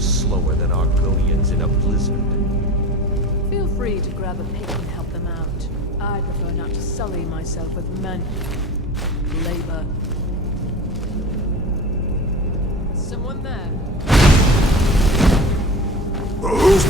are slower than Argonians in a blizzard. Feel free to grab a pick and help them out. I prefer not to sully myself with labor. Someone there? Go!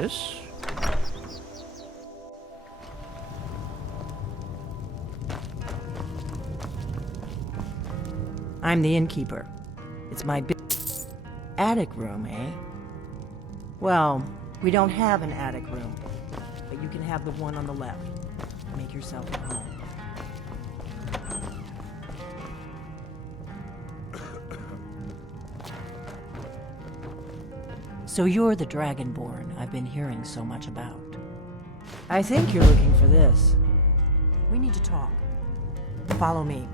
Yes? I'm the innkeeper. It's my attic room, eh? Well, we don't have an attic room, but you can have the one on the left. Make yourself at home. So you're the Dragonborn I've been hearing so much about. I think you're looking for this. We need to talk. Follow me.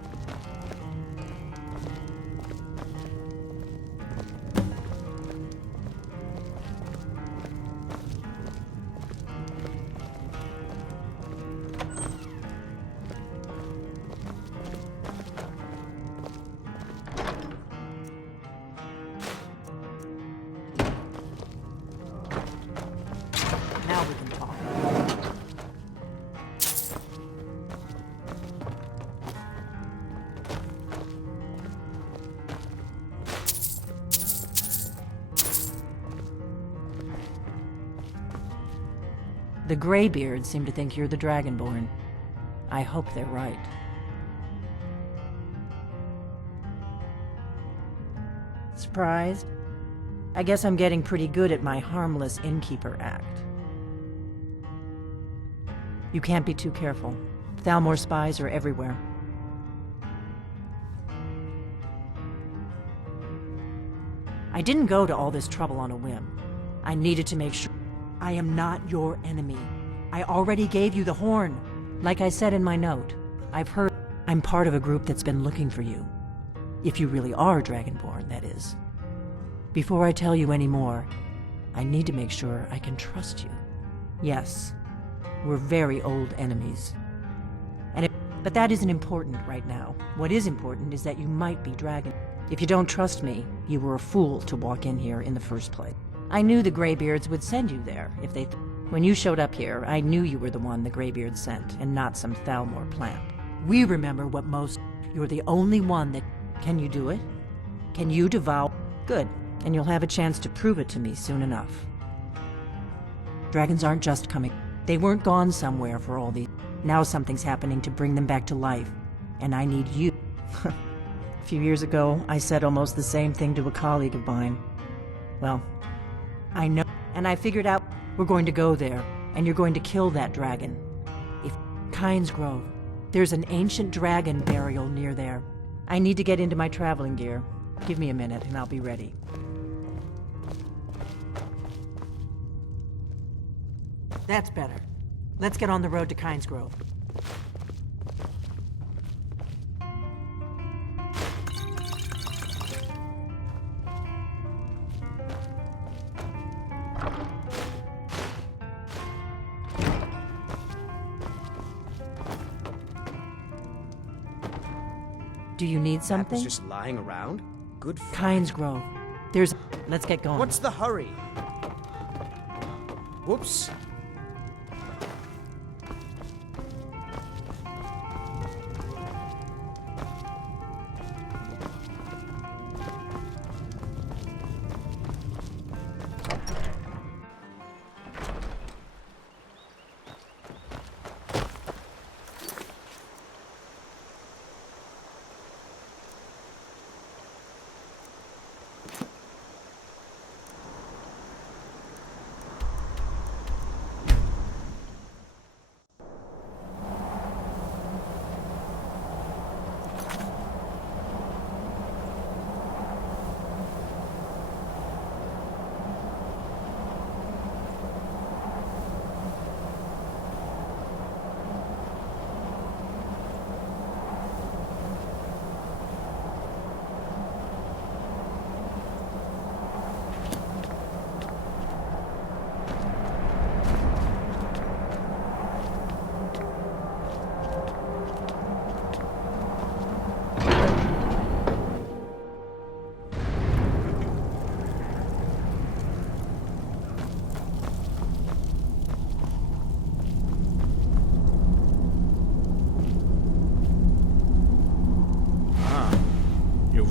Now we can talk. The Greybeards seem to think you're the Dragonborn. I hope they're right. Surprised? I guess I'm getting pretty good at my harmless innkeeper act. You can't be too careful. Thalmor spies are everywhere. I didn't go to all this trouble on a whim. I needed to make sure I am not your enemy. I already gave you the horn. Like I said in my note, I've heard I'm part of a group that's been looking for you. If you really are Dragonborn, that is. Before I tell you any more, I need to make sure I can trust you. Yes, we're very old enemies. But that isn't important right now. What is important is that you might be Dragon. If you don't trust me, you were a fool to walk in here in the first place. I knew the Greybeards would send you there if they... When you showed up here, I knew you were the one the Greybeards sent, and not some Thalmor plant. We remember what most... You're the only one that... Can you do it? Can you devour... Good, and you'll have a chance to prove it to me soon enough. Dragons aren't just coming. They weren't gone somewhere for all these... Now something's happening to bring them back to life, and I need you. A few years ago, I said almost the same thing to a colleague of mine. Well, I know, and I figured out we're going to go there, and you're going to kill that dragon. If Kynes Grove, there's an ancient dragon burial near there. I need to get into my traveling gear. Give me a minute, and I'll be ready. That's better. Let's get on the road to Kynes Grove. Do you need something? Just lying around? Good. Kynes Grove. There's... Let's get going. What's the hurry? Whoops.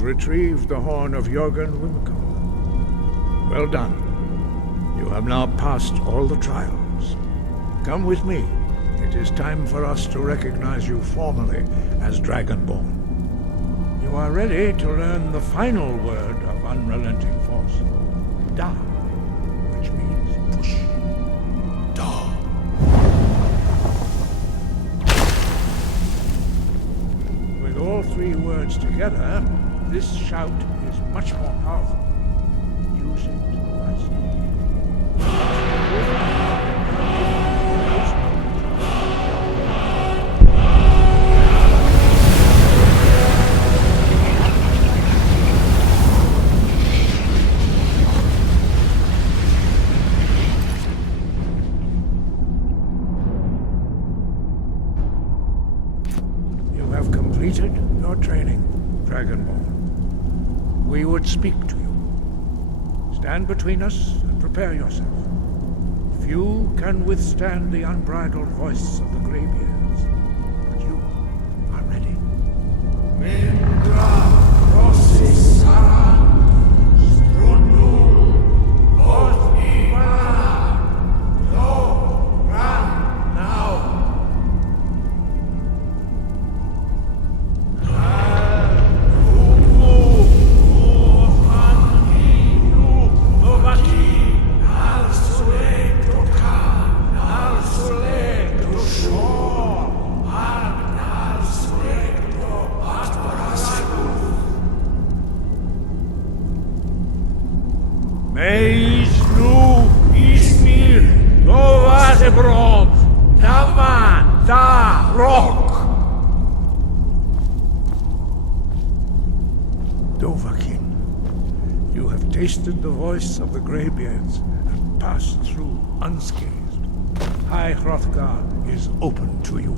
Retrieved the horn of Jorgen Wimkel. Well done. You have now passed all the trials. Come with me. It is time for us to recognize you formally as Dragonborn. You are ready to learn the final word of unrelenting force. Da, which means push. Da. With all three words together, this shout is much more powerful. Use it wisely. You have completed your training, Dragonborn. We would speak to you. Stand between us and prepare yourself. Few can withstand the unbridled voice of the Greybeards, but you are ready. Mindra Rossisara Strundu Othibara No Ran Now. Meis nu ismir Novasebron Tama Da Rock. Dovahkiin, you have tasted the voice of the Greybeards and passed through unscathed. High Hrothgar is open to you.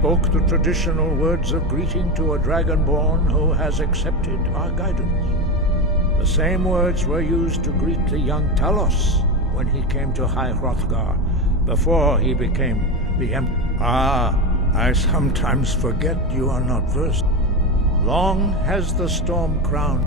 Spoke the traditional words of greeting to a Dragonborn who has accepted our guidance. The same words were used to greet the young Talos when he came to High Hrothgar before he became the Emperor. Ah, I sometimes forget you are not versed. Long has the storm crowned.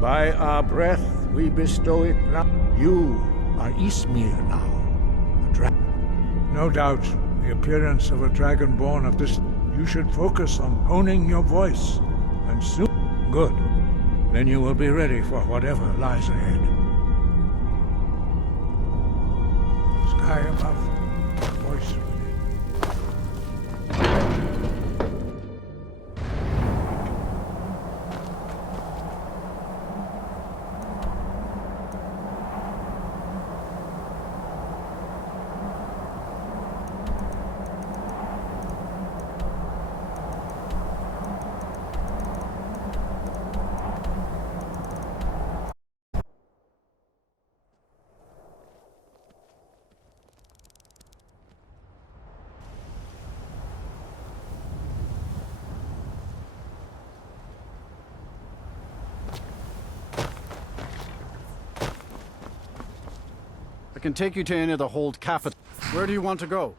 By our breath we bestow it now. You are Ismir now, a dragon. No doubt, the appearance of a dragonborn of this... You should focus on honing your voice, and soon... Good. Then you will be ready for whatever lies ahead. Sky above, voice within. I can take you to any of the hold cafe. Where do you want to go?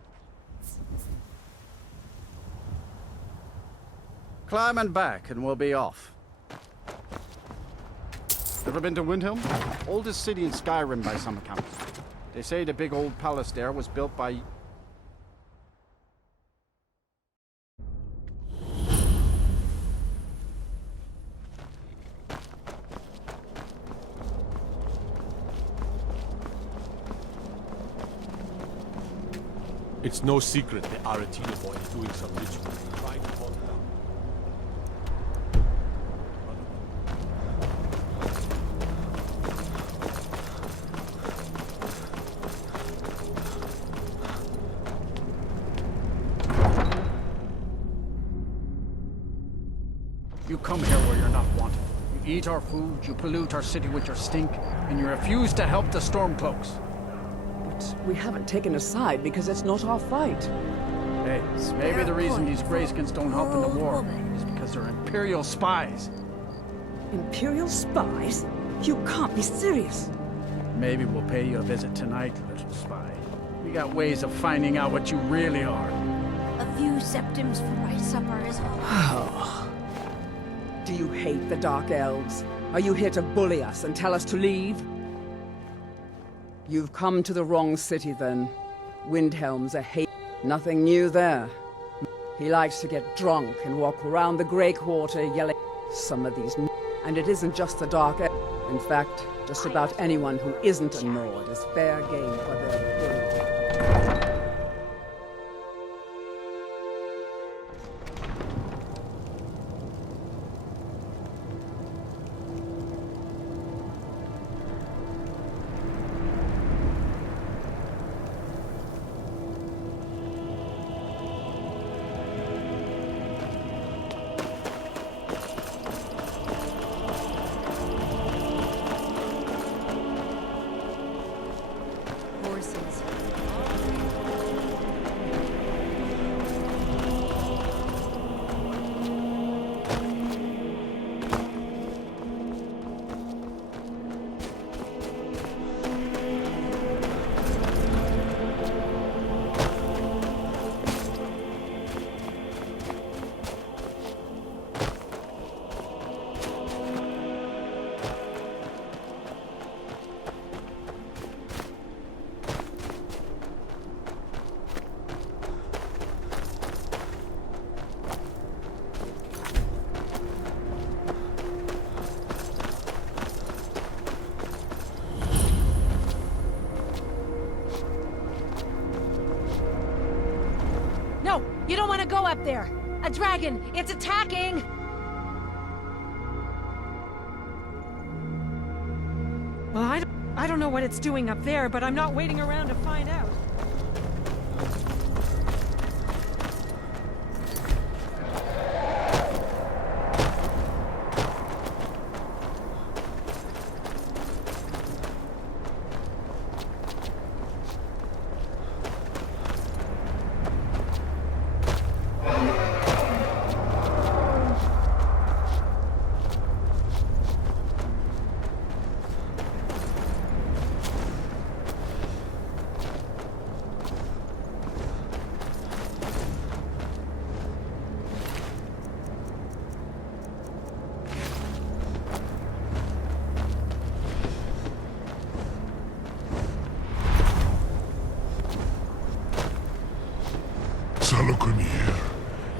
Climb and back, and we'll be off. Ever been to Windhelm? Oldest city in Skyrim by some accounts. They say the big old palace there was built by... It's no secret the Aretino boy is doing some ritual. Try to hold it down. You come here where you're not wanted. You eat our food, you pollute our city with your stink, and you refuse to help the Stormcloaks. But we haven't taken a side because it's not our fight. Hey, maybe the reason these Greyskins don't help in the war is because they're Imperial spies. Imperial spies? You can't be serious. Maybe we'll pay you a visit tonight, little spy. We got ways of finding out what you really are. A few septims for my supper is all. Do you hate the Dark Elves? Are you here to bully us and tell us to leave? You've come to the wrong city then. Windhelm's a hate. Nothing new there. He likes to get drunk and walk around the Grey Quarter yelling some of these and it isn't just the Dark Elves. In fact, just about anyone who isn't a Nord is fair game for their guild. Horses. No, you don't want to go up there. A dragon, it's attacking! Well, I don't know what it's doing up there, but I'm not waiting around to find out.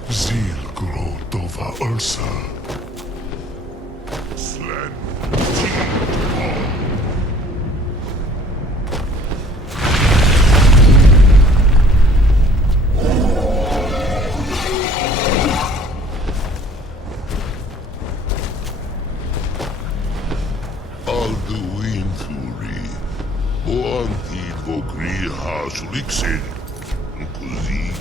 Zilgrotova Ursa. Slen. Alduin Thuri. Oantid Vogri Hasulixin. Kuzig.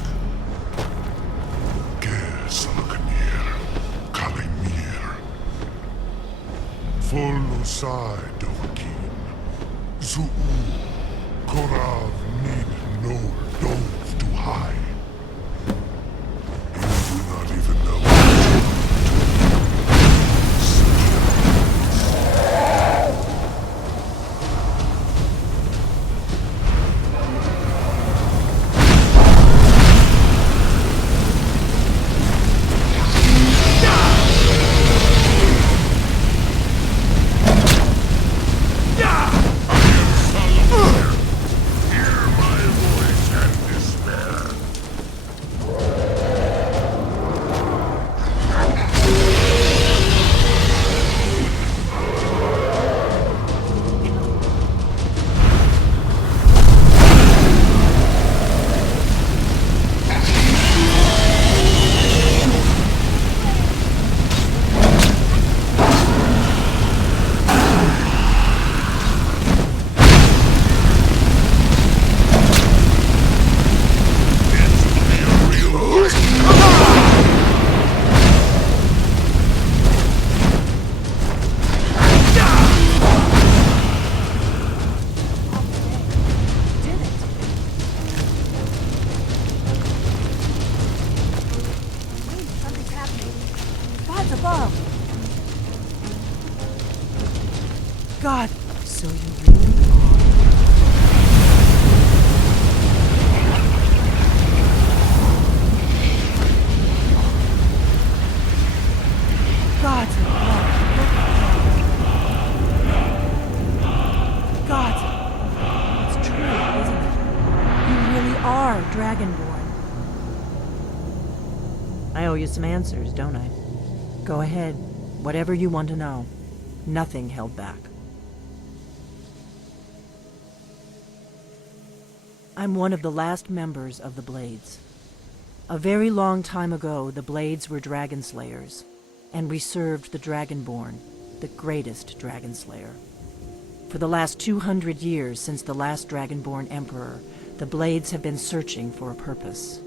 Salaknir, Kalimir, Volusai Dovakin, Zuu, Korav Nin no Dove to high. You do not even know. God, so you really are. Gods of blood, look at Gods, it's true, isn't it? You really are Dragonborn. I owe you some answers, don't I? Go ahead, whatever you want to know. Nothing held back. I'm one of the last members of the Blades. A very long time ago, the Blades were dragon slayers, and we served the Dragonborn, the greatest dragon slayer. For the last 200 years since the last Dragonborn Emperor, the Blades have been searching for a purpose.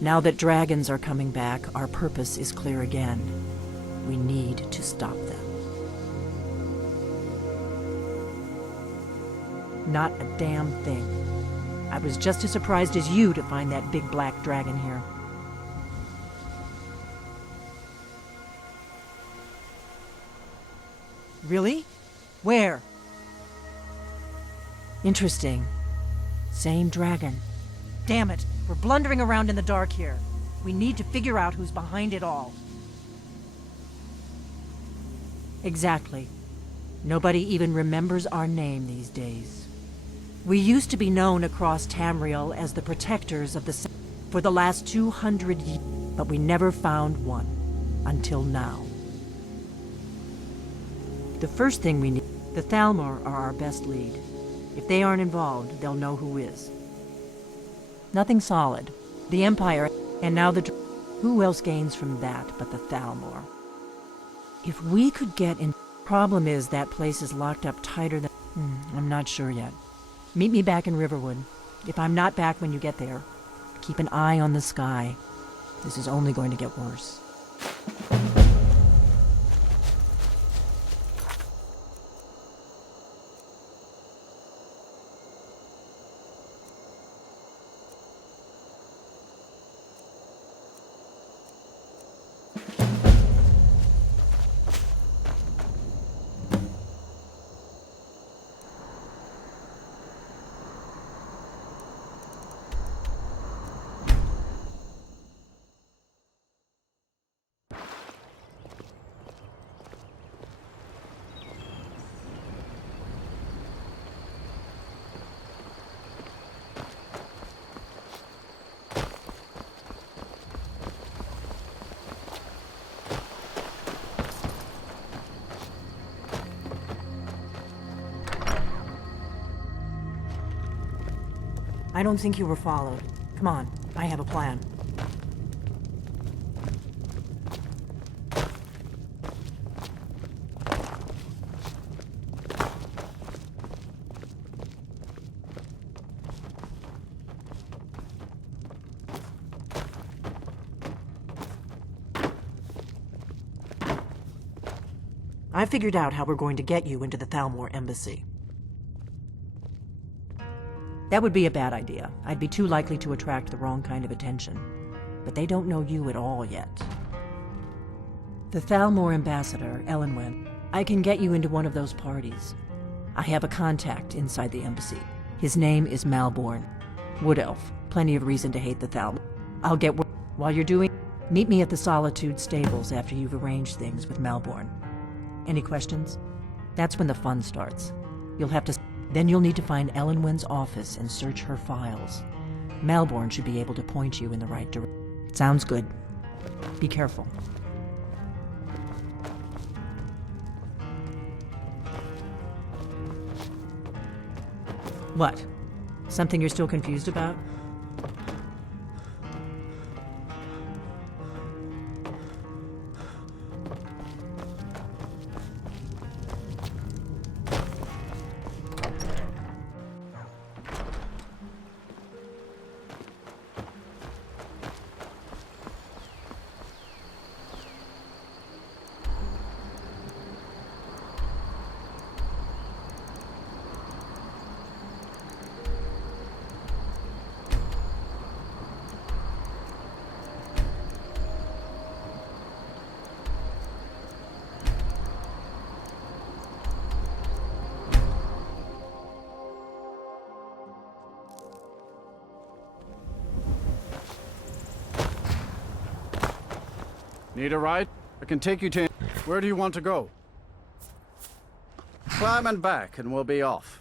Now that dragons are coming back, our purpose is clear again. We need to stop them. Not a damn thing. I was just as surprised as you to find that big black dragon here. Really? Where? Interesting. Same dragon. Damn it, we're blundering around in the dark here. We need to figure out who's behind it all. Exactly. Nobody even remembers our name these days. We used to be known across Tamriel as the protectors of the Sun for the last 200 years, but we never found one, until now. The first thing we need, the Thalmor are our best lead. If they aren't involved, they'll know who is. Nothing solid. The Empire, and now the... Who else gains from that but the Thalmor? If we could get in... Problem is that place is locked up tighter than... I'm not sure yet. Meet me back in Riverwood. If I'm not back when you get there, keep an eye on the sky. This is only going to get worse. I don't think you were followed. Come on, I have a plan. I figured out how we're going to get you into the Thalmor embassy. That would be a bad idea. I'd be too likely to attract the wrong kind of attention. But they don't know you at all yet. The Thalmor ambassador, Elenwen, I can get you into one of those parties. I have a contact inside the embassy. His name is Malborn. Wood Elf. Plenty of reason to hate the Thalmor. I'll get word. While you're doing, meet me at the Solitude stables after you've arranged things with Malborn. Any questions? That's when the fun starts. Then you'll need to find Elenwen's office and search her files. Malborn should be able to point you in the right direction. Sounds good. Be careful. What? Something you're still confused about? Need a ride? I can take you to... Where do you want to go? Climb and back and we'll be off.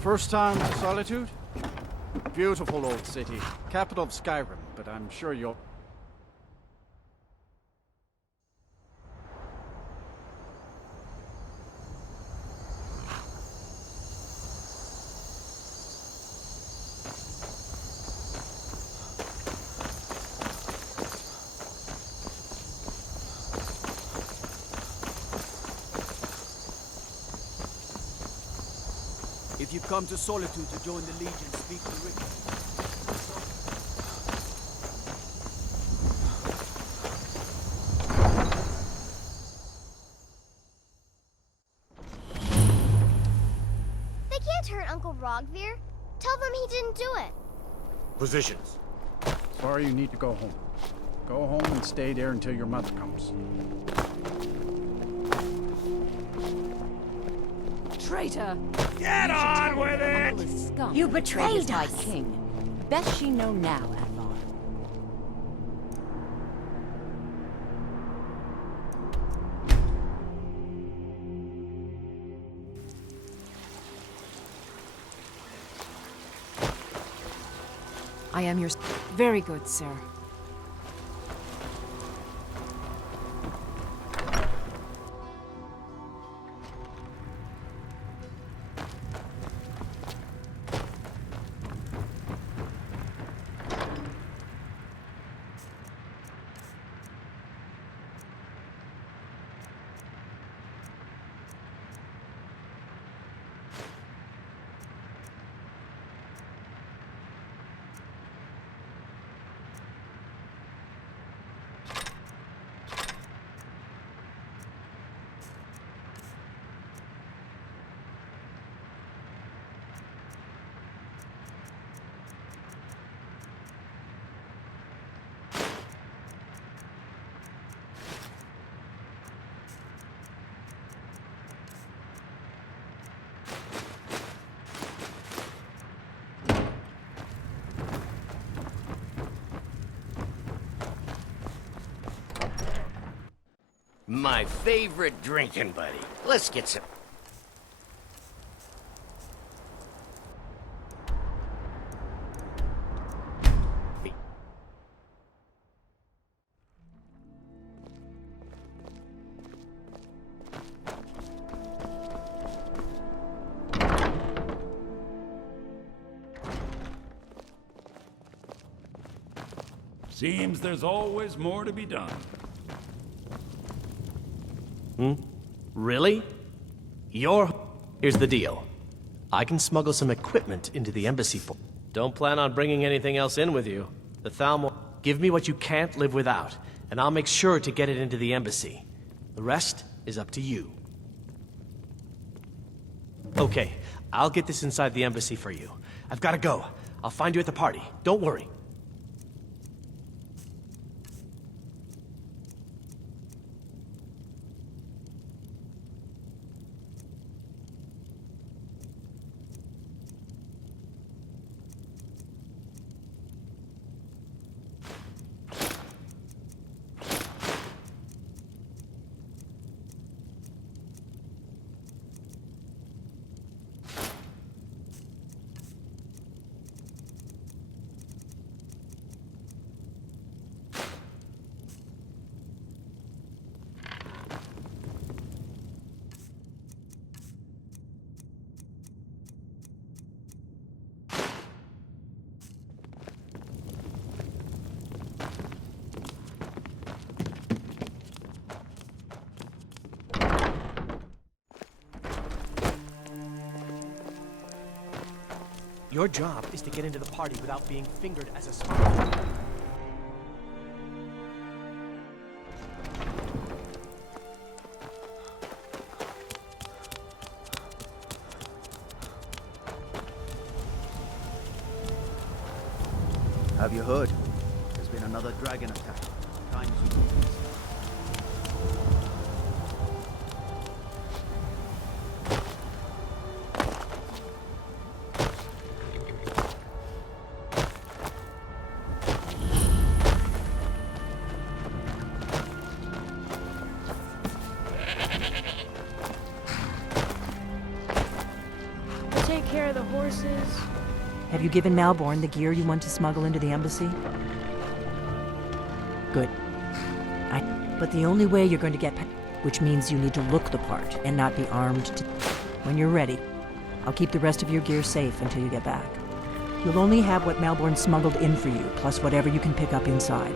First time to Solitude? Beautiful old city. Capital of Skyrim, but I'm sure you'll... If you've come to Solitude to join the Legion, speak to Rick. They can't hurt Uncle Rogvir. Tell them he didn't do it. Positions. Sorry, you need to go home. Go home and stay there until your mother comes. Traitor! Get on with it! You betrayed my king. Best she know now, Advar. I am your... Very good, sir. My favorite drinking buddy. Let's get some... Seems there's always more to be done. Really? Here's the deal. I can smuggle some equipment into the embassy for... Don't plan on bringing anything else in with you. The Thalmor... Give me what you can't live without, and I'll make sure to get it into the embassy. The rest is up to you. Okay, I'll get this inside the embassy for you. I've gotta go. I'll find you at the party. Don't worry. Your job is to get into the party without being fingered as a spy. Have you heard? There's been another dragon attack. Times Take care of the horses. Have you given Malborn the gear you want to smuggle into the embassy? Good. But the only way you're going to get which means you need to look the part and not be armed to... When you're ready, I'll keep the rest of your gear safe until you get back. You'll only have what Malborn smuggled in for you, plus whatever you can pick up inside.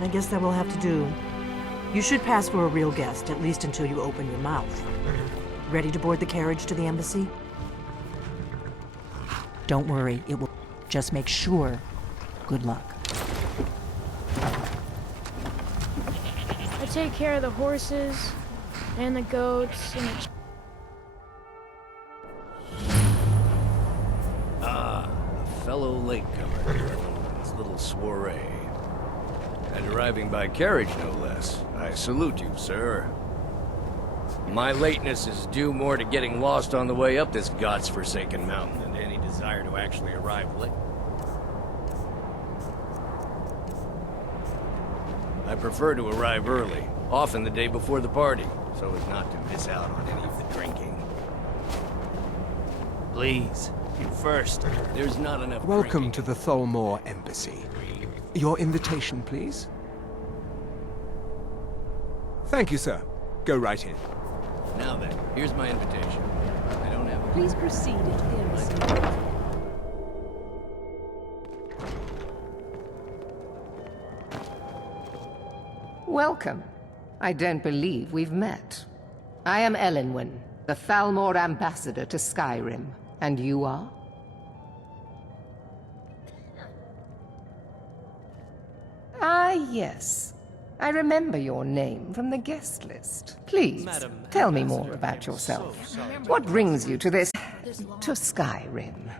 I guess that will have to do. You should pass for a real guest, at least until you open your mouth. Ready to board the carriage to the embassy? Don't worry, it will. Just make sure. Good luck. I take care of the horses and the goats and the... Ah, a fellow latecomer to this little soiree. And arriving by carriage, no less. I salute you, sir. My lateness is due more to getting lost on the way up this god's-forsaken mountain than to any desire to actually arrive late. I prefer to arrive early, often the day before the party, so as not to miss out on any of the drinking. Please, you first. There's not enough Welcome to the Thalmor Embassy. Your invitation, please? Thank you, sir. Go right in. Now then, here's my invitation. I don't have a... Please proceed into the embassy. Welcome. I don't believe we've met. I am Elenwen, the Thalmor ambassador to Skyrim. And you are? Ah, yes. I remember your name from the guest list. Please, tell me more about yourself. What brings you to this... to Skyrim?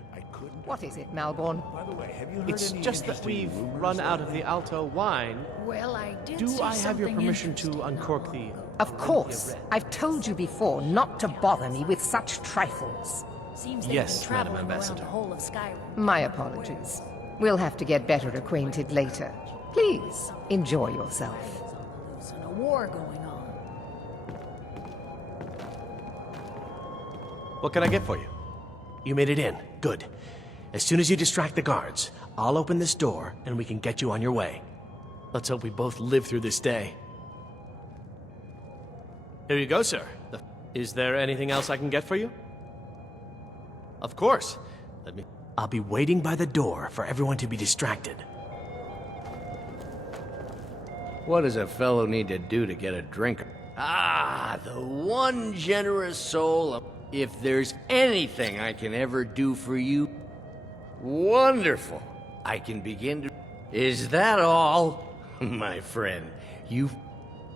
What is it, Malborn? It's just that we've run out of the Alto wine. Well, I did Do I have your permission to uncork the... Of course. I've told you before not to bother me with such trifles. Yes, Madam Ambassador. My apologies. We'll have to get better acquainted later. Please, enjoy yourself. There's a war going on. What can I get for you? You made it in. Good. As soon as you distract the guards, I'll open this door and we can get you on your way. Let's hope we both live through this day. Here you go, sir. Is there anything else I can get for you? Of course. I'll be waiting by the door for everyone to be distracted. What does a fellow need to do to get a drink? Ah, the one generous soul. If there's anything I can ever do for you, wonderful. I can begin to... Is that all? My friend, you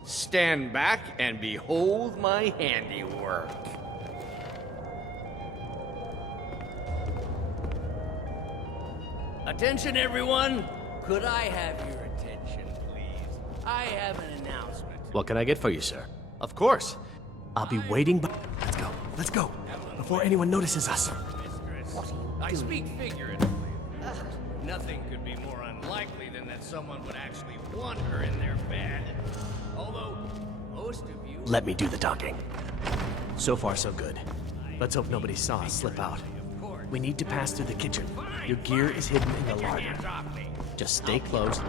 stand back and behold my handiwork. Attention, everyone! Could I have your attention, please? I have an announcement. What can I get for you, sir? Of course. I'll be waiting by... Let's go. Before anyone notices us. I speak figuratively. Nothing could be more unlikely than that someone would actually want her in their bed. Although, most of you... Let me do the talking. So far, so good. Let's hope nobody saw us slip out. We need to pass through the kitchen. Your gear is hidden in the larder. Just stay close.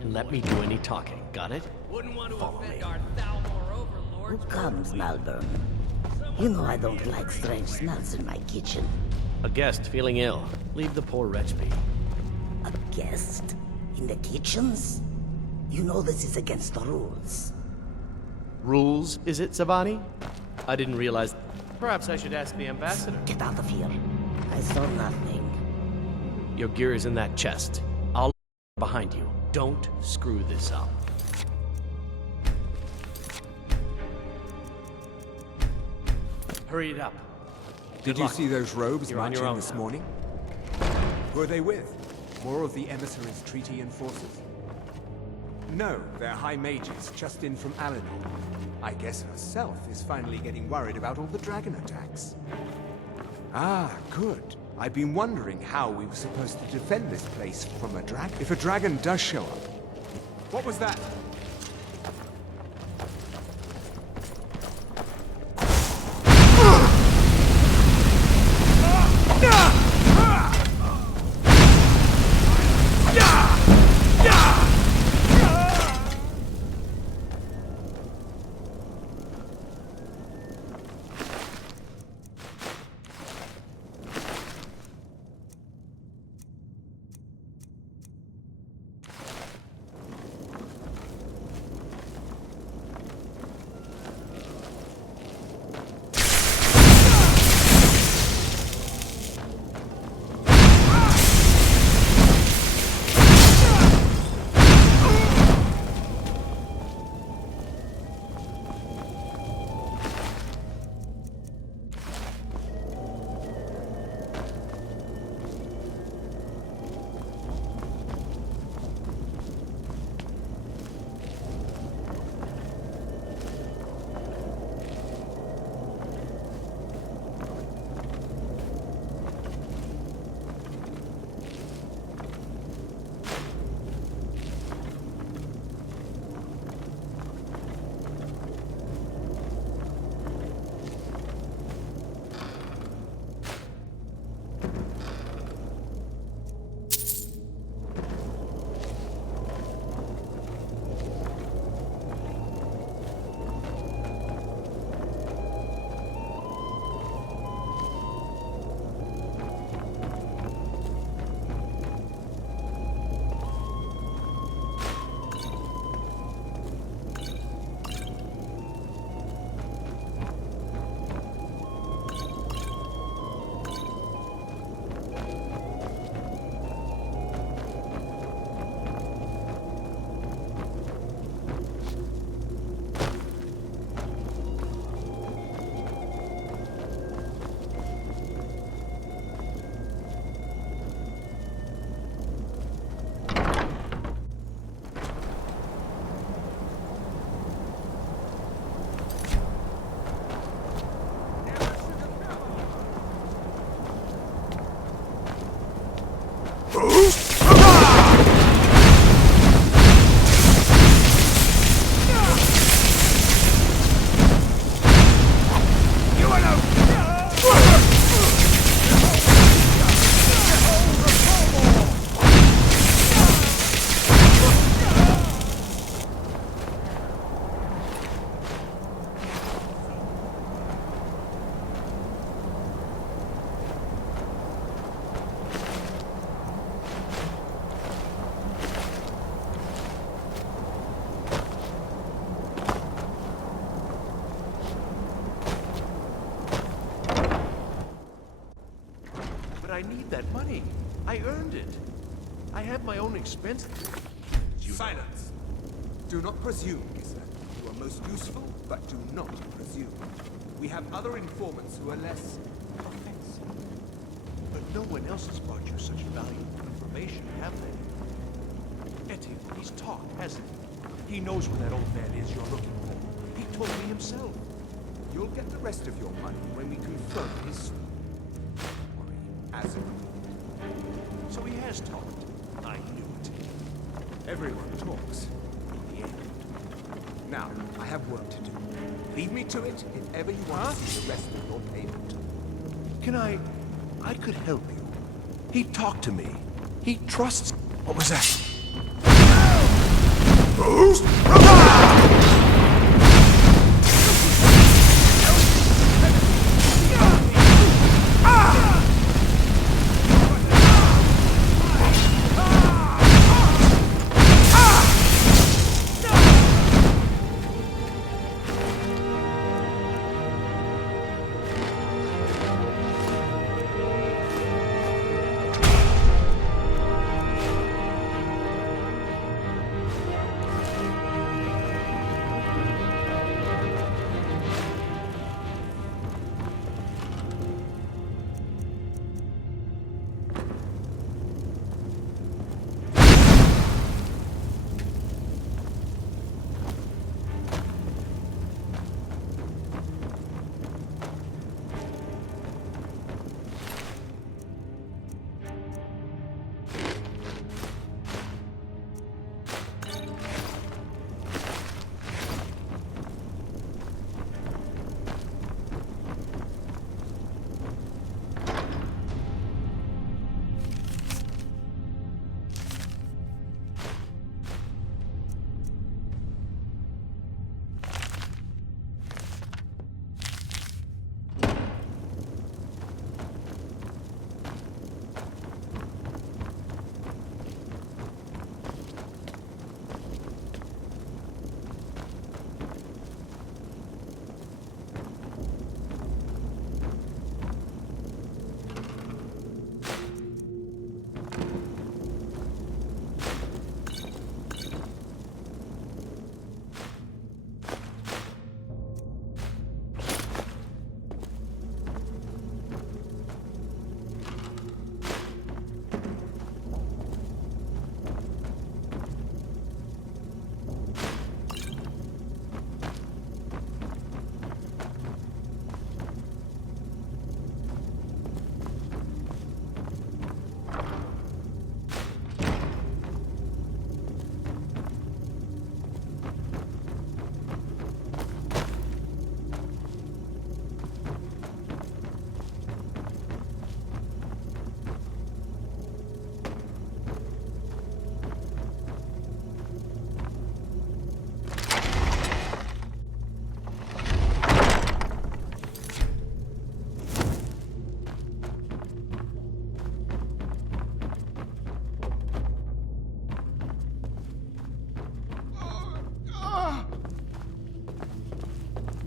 And let me do any talking. Got it? Follow me. Who comes, Malvern? You know I don't like strange smells in my kitchen. A guest feeling ill. Leave the poor wretch be. A guest? In the kitchens? You know this is against the rules. Rules, is it, Savani? I didn't realize... Perhaps I should ask the ambassador. Get out of here. I saw nothing. Your gear is in that chest. I'll behind you. Don't screw this up. Hurry it up. Did you see those robes You're on your marching own this now. morning? Who are they with? More of the emissaries' treaty enforcers? No, they're high mages, just in from Alinor. I guess herself is finally getting worried about all the dragon attacks. Ah, good. I've been wondering how we were supposed to defend this place from a dragon. If a dragon does show up. What was that? need that money. I earned it. I have my own expenses. Silence! Do not presume, Gisler. You are most useful, but do not presume. We have other informants who are less offensive. But no one else has brought you such valuable information, have they? Etienne, he's talked, hasn't he? He knows where that old man is you're looking for. He told me himself. You'll get the rest of your money when we confirm his story. As agreed. So he has talked. I knew it. Everyone talks in the end. Now, I have work to do. Leave me to it if ever you want to see the rest of your payment. Can I could help you. He talked to me. He trusts... What was that? Boost!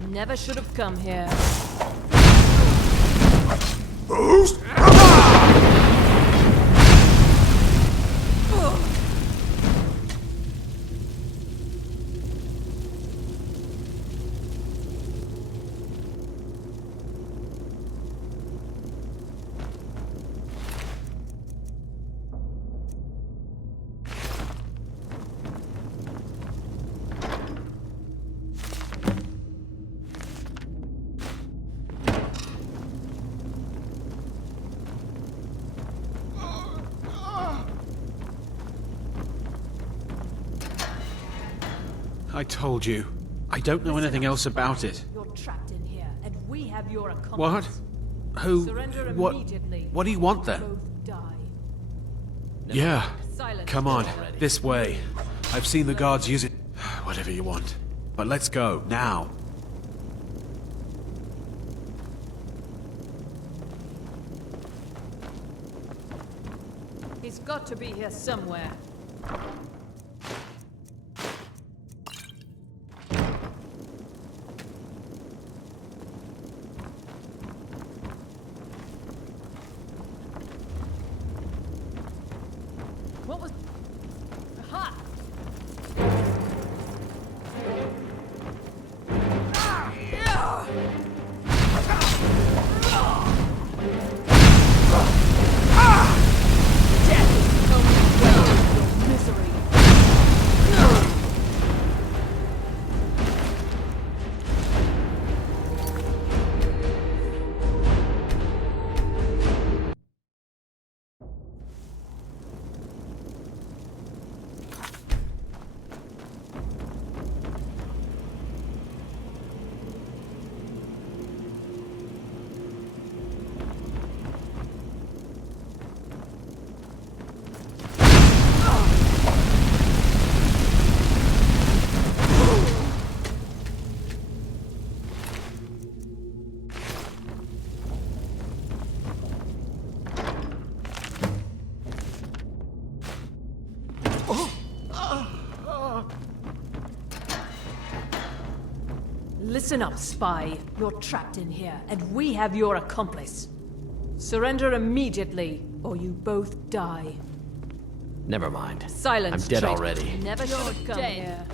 Never should have come here. Boost! I told you. I don't know anything else about it. You're trapped in here, and we have your accomplice. What? Who? Surrender What? immediately. What do you want then? Both die. Yeah. Silence. Come on. This way. I've seen the guards use it. Whatever you want. But let's go, now. He's got to be here somewhere. Listen up, spy. You're trapped in here, and we have your accomplice. Surrender immediately, or you both die. Never mind. Silence, I'm dead traitor. already. Never should have come here.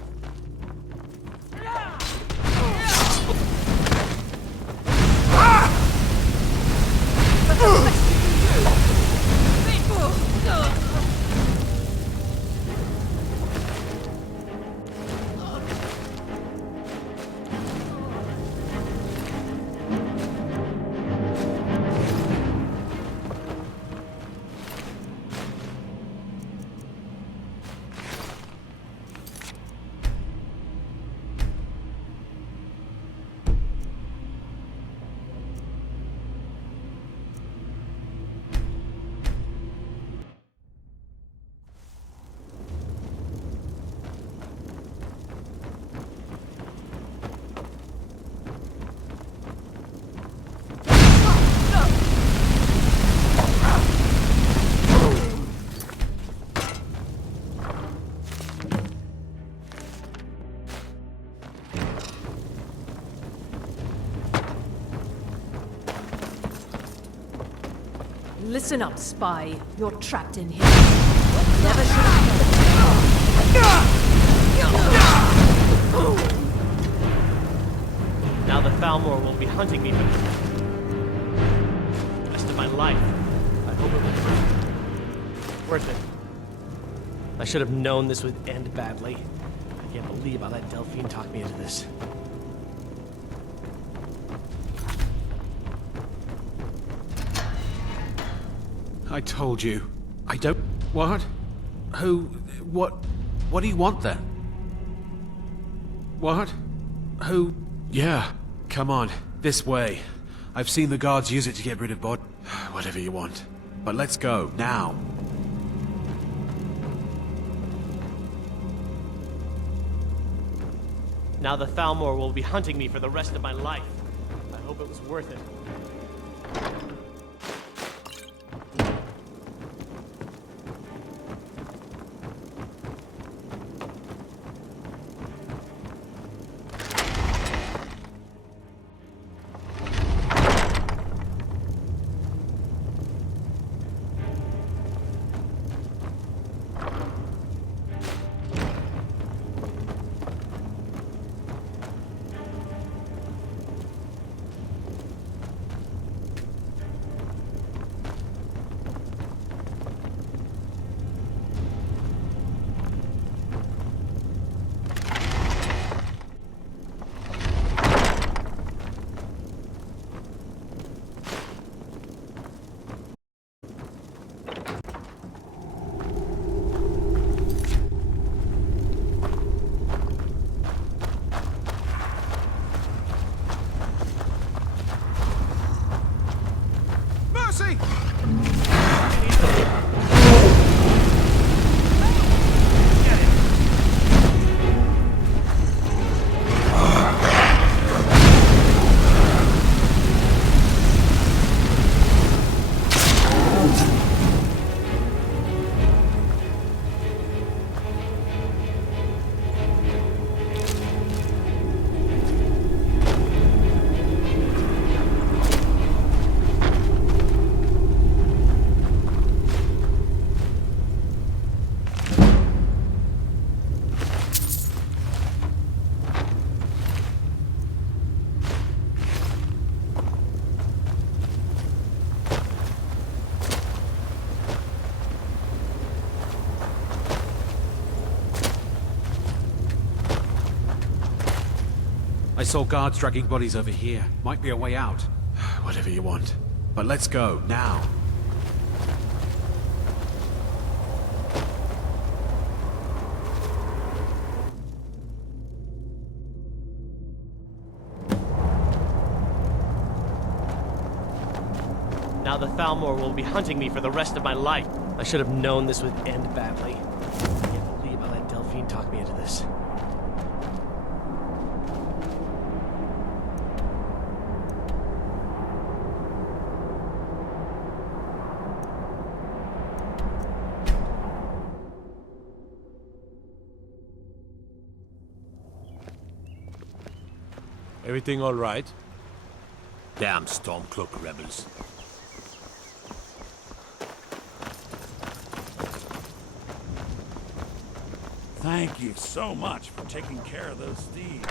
Listen up, spy. You're trapped in here. Never should Now the Thalmor will be hunting me for the rest of my life. I hope it was worth it. I should have known this would end badly. I can't believe I let Delphine talk me into this. I told you. I don't... What? Who... What do you want then? What? Who... Yeah, come on. This way. I've seen the guards use it to get rid of bod... Whatever you want. But let's go, now. Now the Thalmor will be hunting me for the rest of my life. I hope it was worth it. I saw guards dragging bodies over here. Might be a way out. Whatever you want. But let's go, now. Now the Thalmor will be hunting me for the rest of my life. I should have known this would end badly. I can't believe I let Delphine talk me into this. Everything all right? Damn Stormcloak rebels. Thank you so much for taking care of those thieves.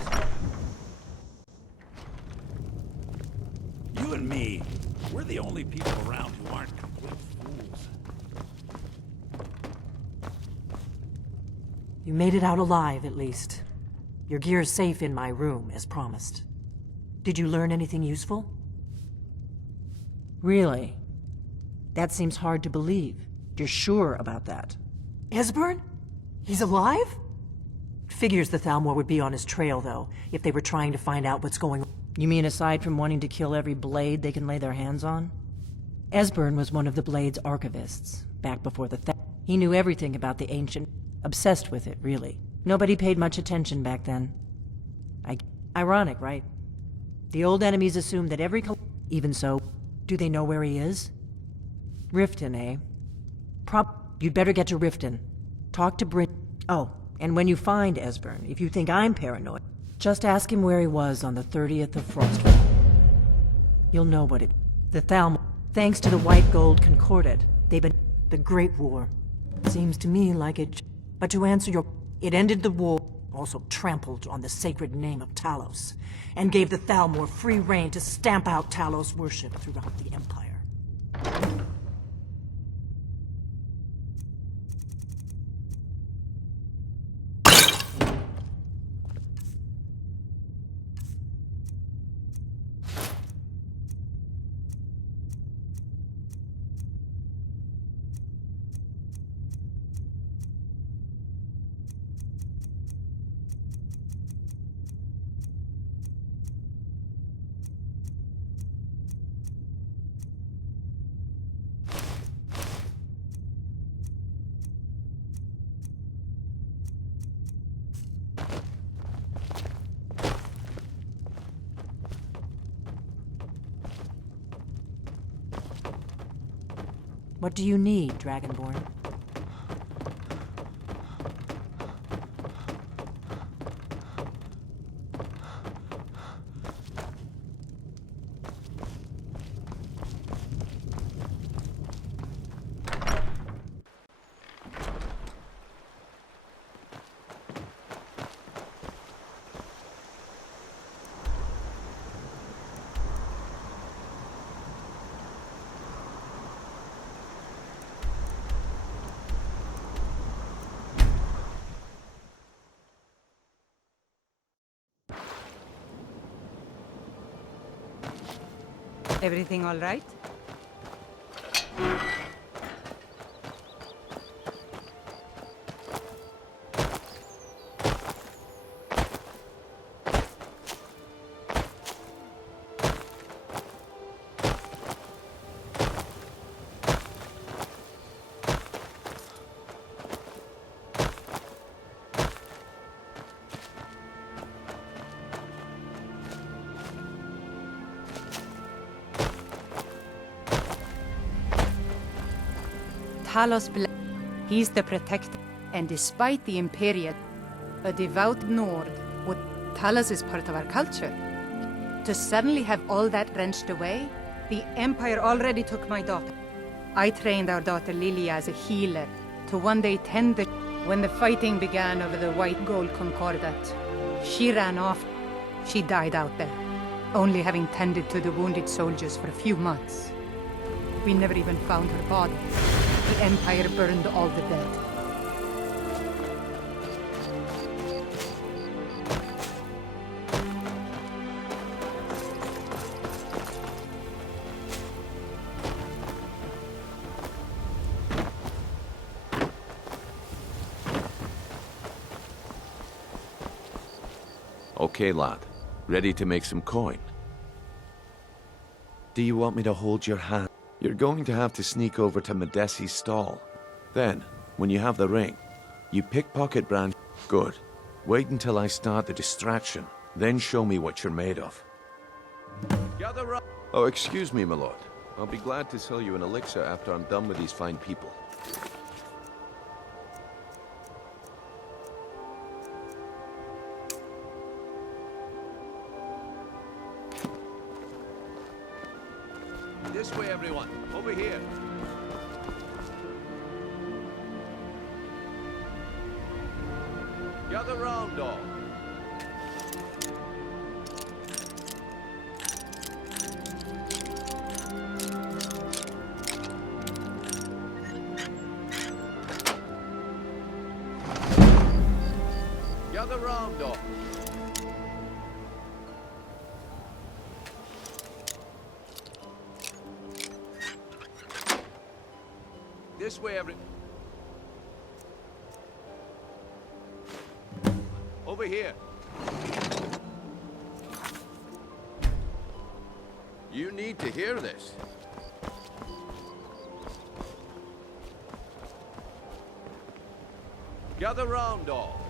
You and me, we're the only people around who aren't complete fools. You made it out alive, at least. Your gear's safe in my room, as promised. Did you learn anything useful? Really? That seems hard to believe. You're sure about that? Esbern? He's alive? Figures the Thalmor would be on his trail, though, if they were trying to find out what's going on. You mean aside from wanting to kill every blade they can lay their hands on? Esbern was one of the Blade's archivists, back before the He knew everything about the ancient... Obsessed with it, really. Nobody paid much attention back then. Ironic, right? The old enemies assumed that every... Even so, do they know where he is? Riften, eh? You'd better get to Riften. Talk to Brit... Oh, and when you find Esbern, if you think I'm paranoid, just ask him where he was on the 30th of Frostfall. You'll know what it... The Thalmor... Thanks to the White Gold Concordat, they've been... The Great War. Seems to me like it... But to answer your... It ended the war, also trampled on the sacred name of Talos, and gave the Thalmor free rein to stamp out Talos worship throughout the Empire. What do you need, Dragonborn? Everything all right? Talos, he's the protector. And despite the Imperial, a devout Nord, what Talos is part of our culture. To suddenly have all that wrenched away, the Empire already took my daughter. I trained our daughter Lilia as a healer, to one day tend the... When the fighting began over the White Gold Concordat, she ran off. She died out there, only having tended to the wounded soldiers for a few months. We never even found her body. The Empire burned all the dead. Okay, lad. Ready to make some coin? Do you want me to hold your hand? You're going to have to sneak over to Medesi's stall. Then, when you have the ring, you pickpocket Brand. Good. Wait until I start the distraction, then show me what you're made of. Gather up. Oh, excuse me, my lord. I'll be glad to sell you an elixir after I'm done with these fine people. This way, everyone. Over here. Gather round, all. Gather round, all. This way, over here. You need to hear this. Gather round, all.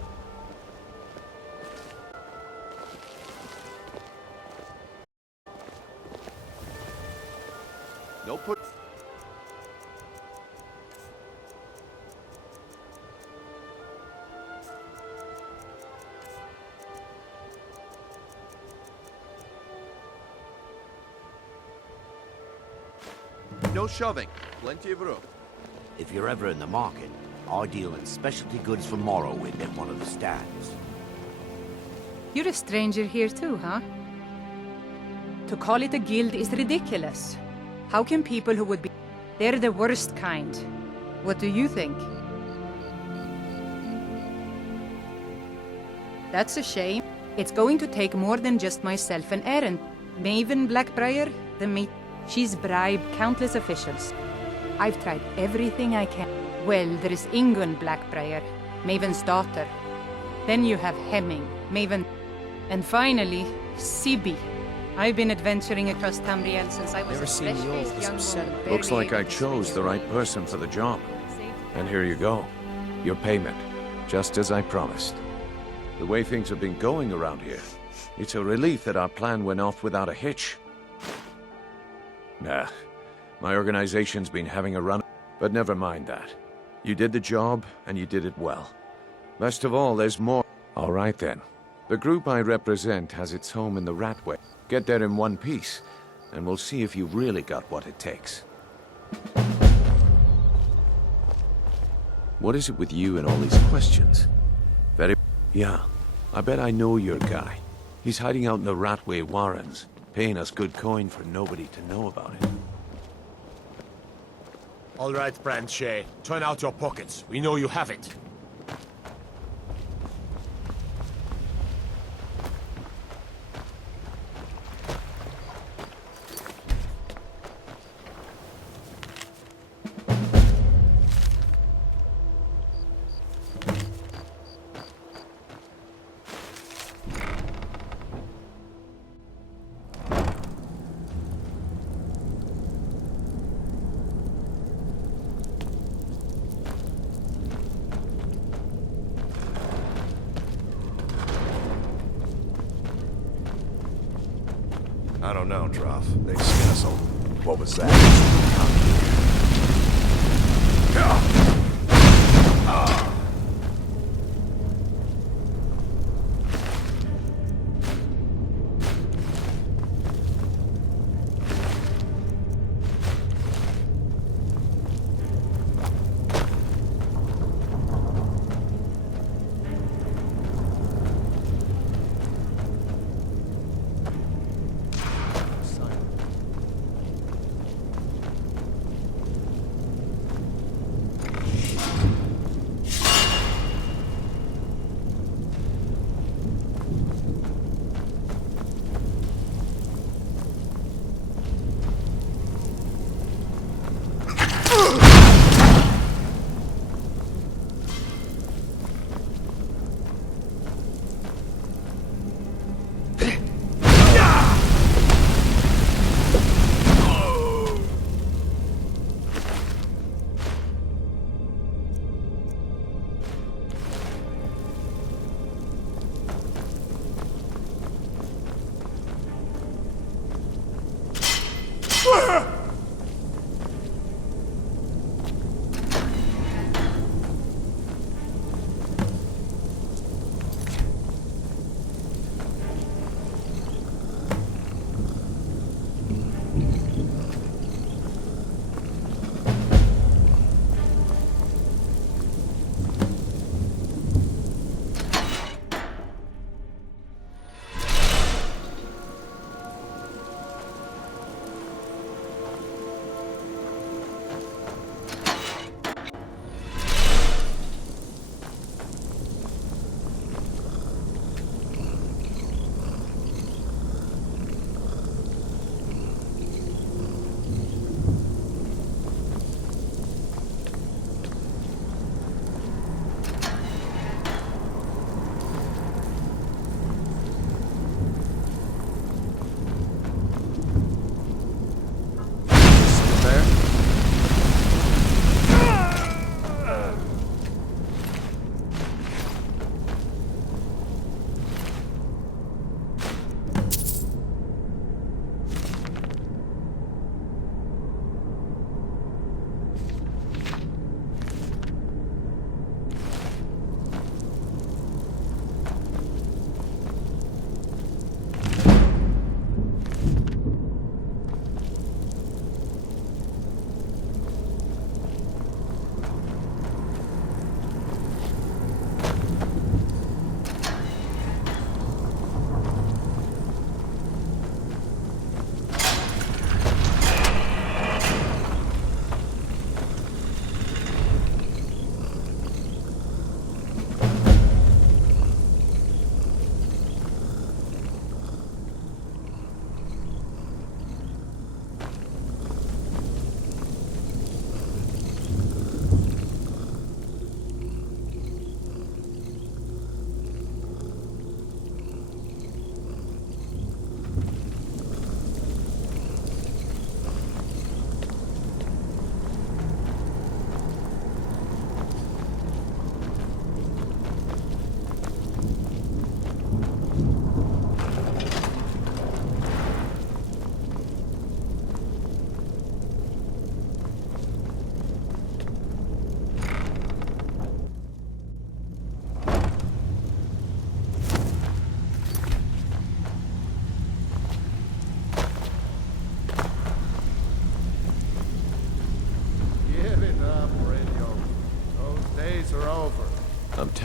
No put. No shoving. Plenty of room. If you're ever in the market, I deal in specialty goods for Morrowind at one of the stands. You're a stranger here too, huh? To call it a guild is ridiculous. How can people who would be... They're the worst kind. What do you think? That's a shame. It's going to take more than just myself and Erin. Maven Blackbriar, the mate, she's bribed countless officials. I've tried everything I can. Well, there is Ingun Blackbriar, Maven's daughter. Then you have Hemming, Maven... And finally, Sibi. I've been adventuring across Tamriel since I was a fresh-faced young woman. Looks like I chose the right person for the job. And here you go. Your payment. Just as I promised. The way things have been going around here, it's a relief that our plan went off without a hitch. Nah, my organization's been having a run, but never mind that. You did the job, and you did it well. Best of all, there's more. All right then. The group I represent has its home in the Ratway. Get there in one piece, and we'll see if you've really got what it takes. What is it with you and all these questions? Yeah, I bet I know your guy. He's hiding out in the Ratway Warrens, paying us good coin for nobody to know about it. All right, Branche. Turn out your pockets. We know you have it. I don't know, Droff. They skin us all. What was that?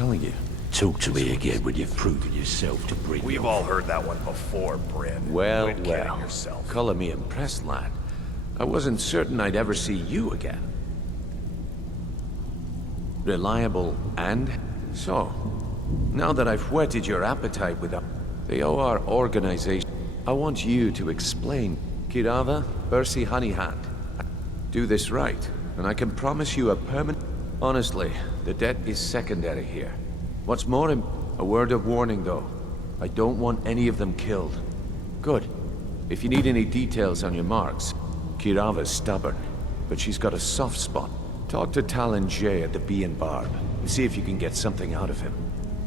telling you. Talk to me again when you've proven yourself to Bryn. We've all heard that one before, Bryn. Well, Quit kidding well. yourself. Color me impressed, lad. I wasn't certain I'd ever see you again. Reliable and... So, now that I've whetted your appetite with the OR organization, I want you to explain. Kirava, Bersi Honeyhand. Do this right, and I can promise you a permanent... Honestly, the debt is secondary here. What's more, a word of warning though. I don't want any of them killed. Good. If you need any details on your marks, Kirava's stubborn, but she's got a soft spot. Talk to Talon Jay at the Bee and Barb, and see if you can get something out of him.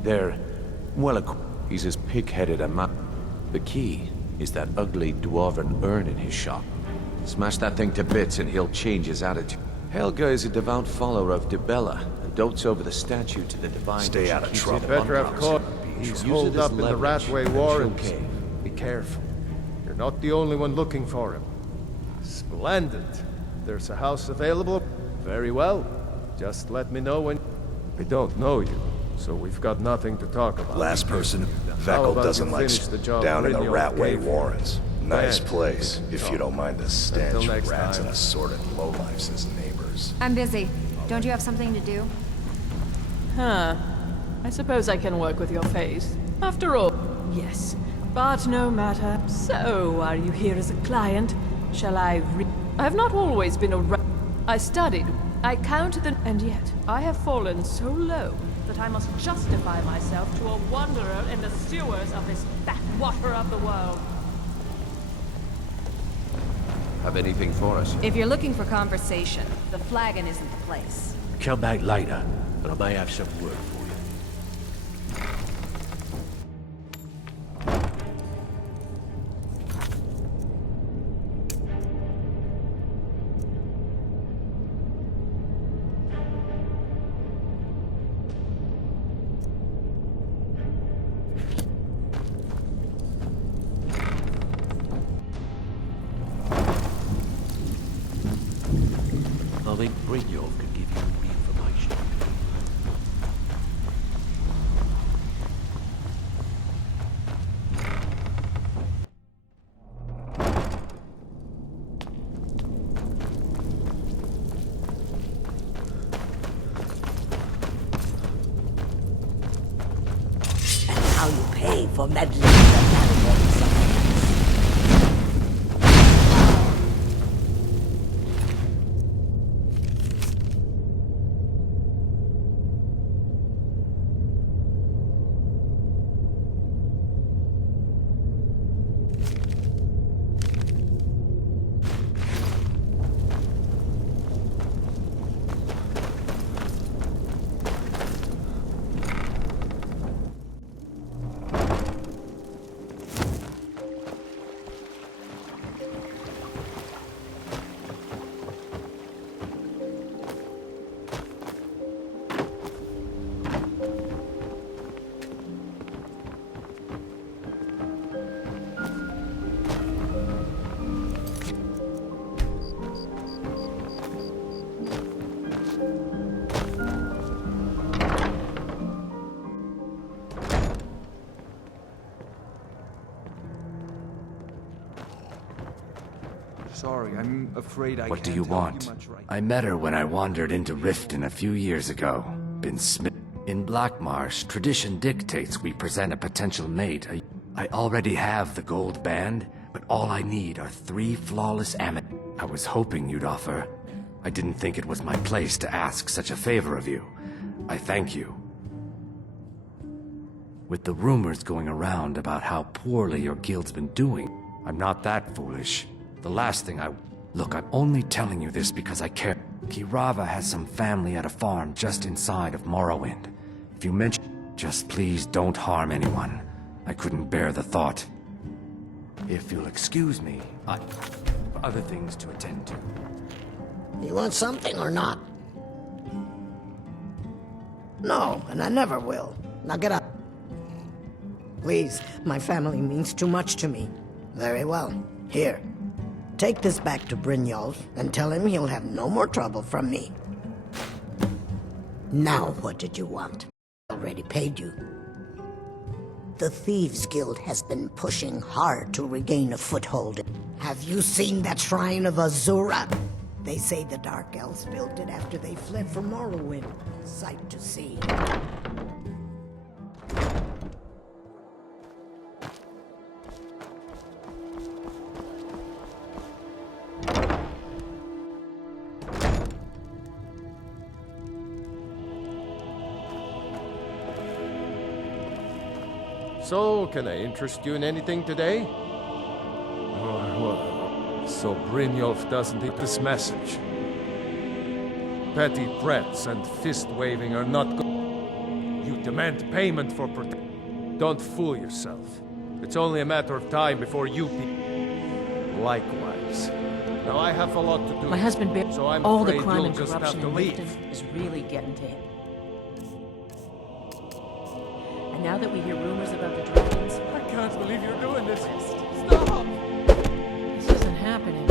They're well equipped. He's as pig-headed a man. The key is that ugly dwarven urn in his shop. Smash that thing to bits and he'll change his attitude. Helga is a devout follower of Dibella and dotes over the statue to the divine. Stay out of trouble. Better have caught. He's holed up in the Ratway Warrens. Be careful. You're not the only one looking for him. Splendid. There's a house available. Very well. Just let me know when... I don't know you, so we've got nothing to talk about. Last person, How Vekel about doesn't you like finish the job down in the Brynjolf Ratway gave you? Warrens. Nice Then place, we can if talk. you don't mind the stench Until of next rats time. and assorted lowlifes as neighbors. I'm busy. Don't you have something to do? Huh. I suppose I can work with your face. After all, yes. But no matter. So, are you here as a client? Shall I I have not always been a I studied. I counted the... And yet, I have fallen so low that I must justify myself to a wanderer in the sewers of this backwater of the world. Have anything for us? If you're looking for conversation, the flagon isn't the place. Come back later, and I may have some word for you. I think Brynjolf could give you all the information. And how you pay for meddling with the Malborns of Sorry, I'm afraid I What do can't you tell want? much right I met her when I wandered into Riften a few years ago. Been smitten. In Blackmarsh, tradition dictates we present a potential mate. I already have the gold band, but all I need are 3 flawless amet. I was hoping you'd offer. I didn't think it was my place to ask such a favor of you. I thank you. With the rumors going around about how poorly your guild's been doing, I'm not that foolish. The last thing Look, I'm only telling you this because I care. Kirava has some family at a farm just inside of Morrowind. If you mention... Just please don't harm anyone. I couldn't bear the thought. If you'll excuse me, I've other things to attend to. You want something or not? No, and I never will. Now get up. Please, my family means too much to me. Very well. Here. Take this back to Brynjolf and tell him he'll have no more trouble from me. Now what did you want? already paid you. The Thieves Guild has been pushing hard to regain a foothold. Have you seen that Shrine of Azura? They say the Dark Elves built it after they fled from Morrowind. Sight to see. So, can I interest you in anything today? So Brynjolf doesn't hit this message. Petty threats and fist-waving are not good. You demand payment for protection. Don't fool yourself. It's only a matter of time before you likewise. Now I have a lot to do. My husband bears so I'm all the afraid crime you'll and just have corruption to in leave. Riften is really getting to him. And now that we hear rumors about the dragons... I can't believe you're doing this. Stop! This isn't happening.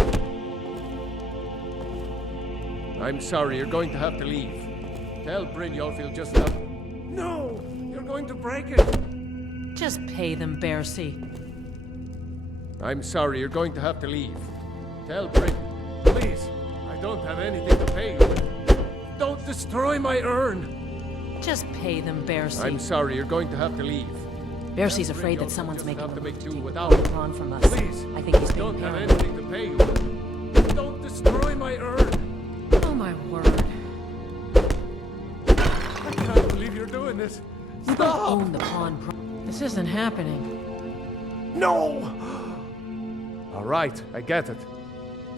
I'm sorry, you're going to have to leave. Tell Brynjolf he'll just have... No! You're going to break it! Just pay them, Bercy. I'm sorry, you're going to have to leave. Tell Bryn... Please, I don't have anything to pay you with. Don't destroy my urn! Just pay them, Bercy. I'm sorry, you're going to have to leave. Bercy's afraid that someone's making have to make do the without it. pawn from us. Please, I think he's I being don't have paranoid. anything to pay you with. Don't destroy my urn! Oh my word. I can't believe you're doing this. You don't own the pawn. This isn't happening. No! All right, I get it.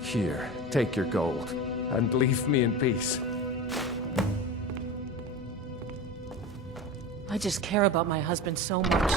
Here, take your gold, and leave me in peace. I just care about my husband so much.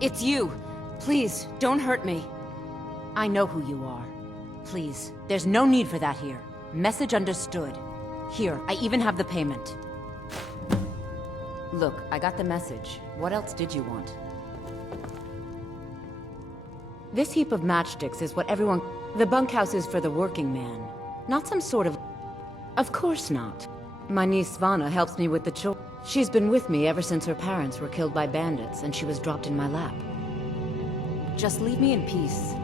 It's you. Please, don't hurt me. I know who you are. Please, there's no need for that here. Message understood. Here, I even have the payment. Look, I got the message. What else did you want? This heap of matchsticks is what everyone... The bunkhouse is for the working man. Not some sort of... Of course not. My niece Svana helps me with the children. She's been with me ever since her parents were killed by bandits and she was dropped in my lap. Just leave me in peace.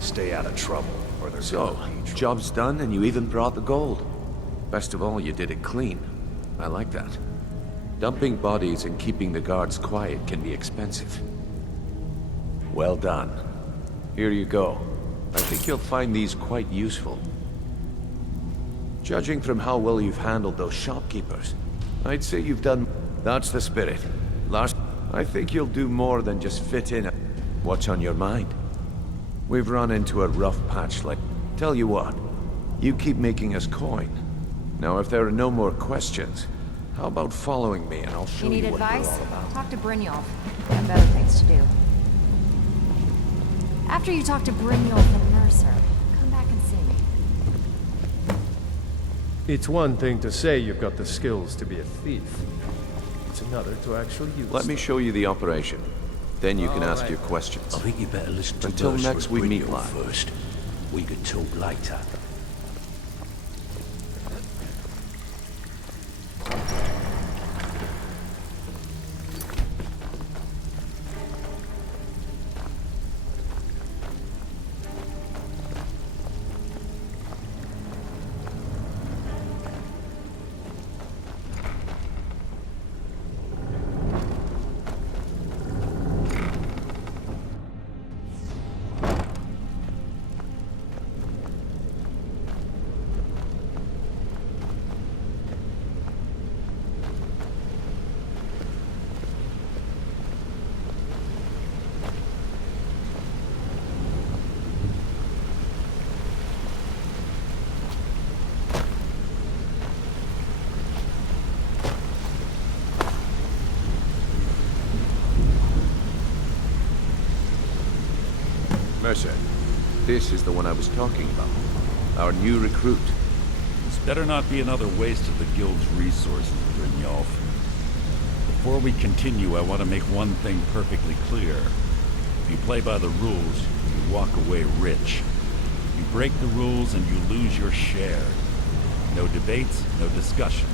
Stay out of trouble, or there's So, job's done and you even brought the gold. Best of all, you did it clean. I like that. Dumping bodies and keeping the guards quiet can be expensive. Well done. Here you go. I think you'll find these quite useful. Judging from how well you've handled those shopkeepers, I'd say you've done... That's the spirit. Last, I think you'll do more than just fit in. What's on your mind? We've run into a rough patch like... Tell you what, you keep making us coin. Now, if there are no more questions, how about following me and I'll show You you, need what advice? we're all about. Talk to Brynjolf. Got better things to do. After you talk to Brynjolf and Mercer, come back and see me. It's one thing to say you've got the skills to be a thief. It's another to actually use Let me show you the operation. Then you can ask your questions. I think you better listen to Until Mercer next and we meet Brynjolf live. first. We could talk later. Mercer, this is the one I was talking about. Our new recruit. This better not be another waste of the Guild's resources, Brynjolf. Before we continue, I want to make one thing perfectly clear. If you play by the rules, you walk away rich. You break the rules and you lose your share. No debates, no discussions.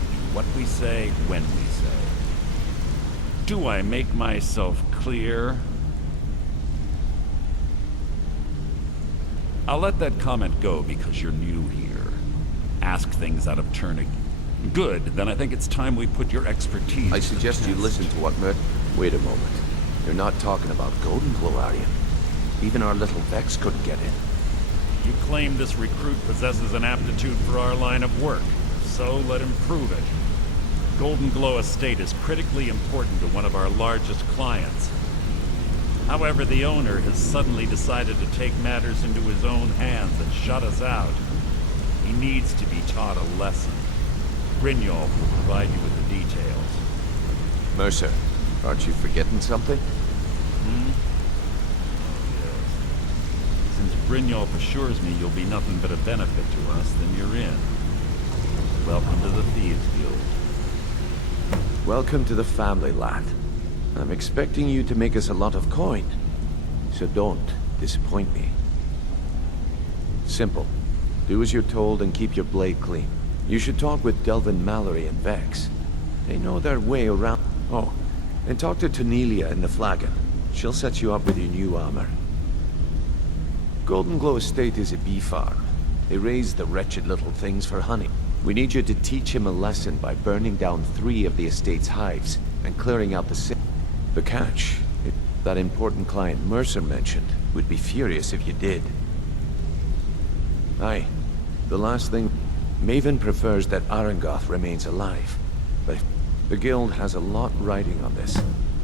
We do what we say, when we say. Do I make myself clear? I'll let that comment go because you're new here. Ask things out of turn. Good, then I think it's time we put your expertise. I suggest you listen to what Wait a moment. You're not talking about Golden Glow, are you? Even our little Vex couldn't get in. You claim this recruit possesses an aptitude for our line of work, so let him prove it. Golden Glow Estate is critically important to one of our largest clients. However, the owner has suddenly decided to take matters into his own hands and shut us out. He needs to be taught a lesson. Brynjolf will provide you with the details. Mercer, aren't you forgetting something? Yes. Since Brynjolf assures me you'll be nothing but a benefit to us, then you're in. Welcome to the Thieves Guild. Welcome to the family, lad. I'm expecting you to make us a lot of coin, so don't disappoint me. Simple. Do as you're told and keep your blade clean. You should talk with Delvin Mallory and Vex. They know their way around. Oh, and talk to Tonelia in the Flagon. She'll set you up with your new armor. Golden Glow Estate is a bee farm. They raise the wretched little things for honey. We need you to teach him a lesson by burning down 3 of the estate's hives and clearing out the The catch, that important client Mercer mentioned, would be furious if you did. Aye. The last thing... Maven prefers that Arangoth remains alive. But the Guild has a lot riding on this.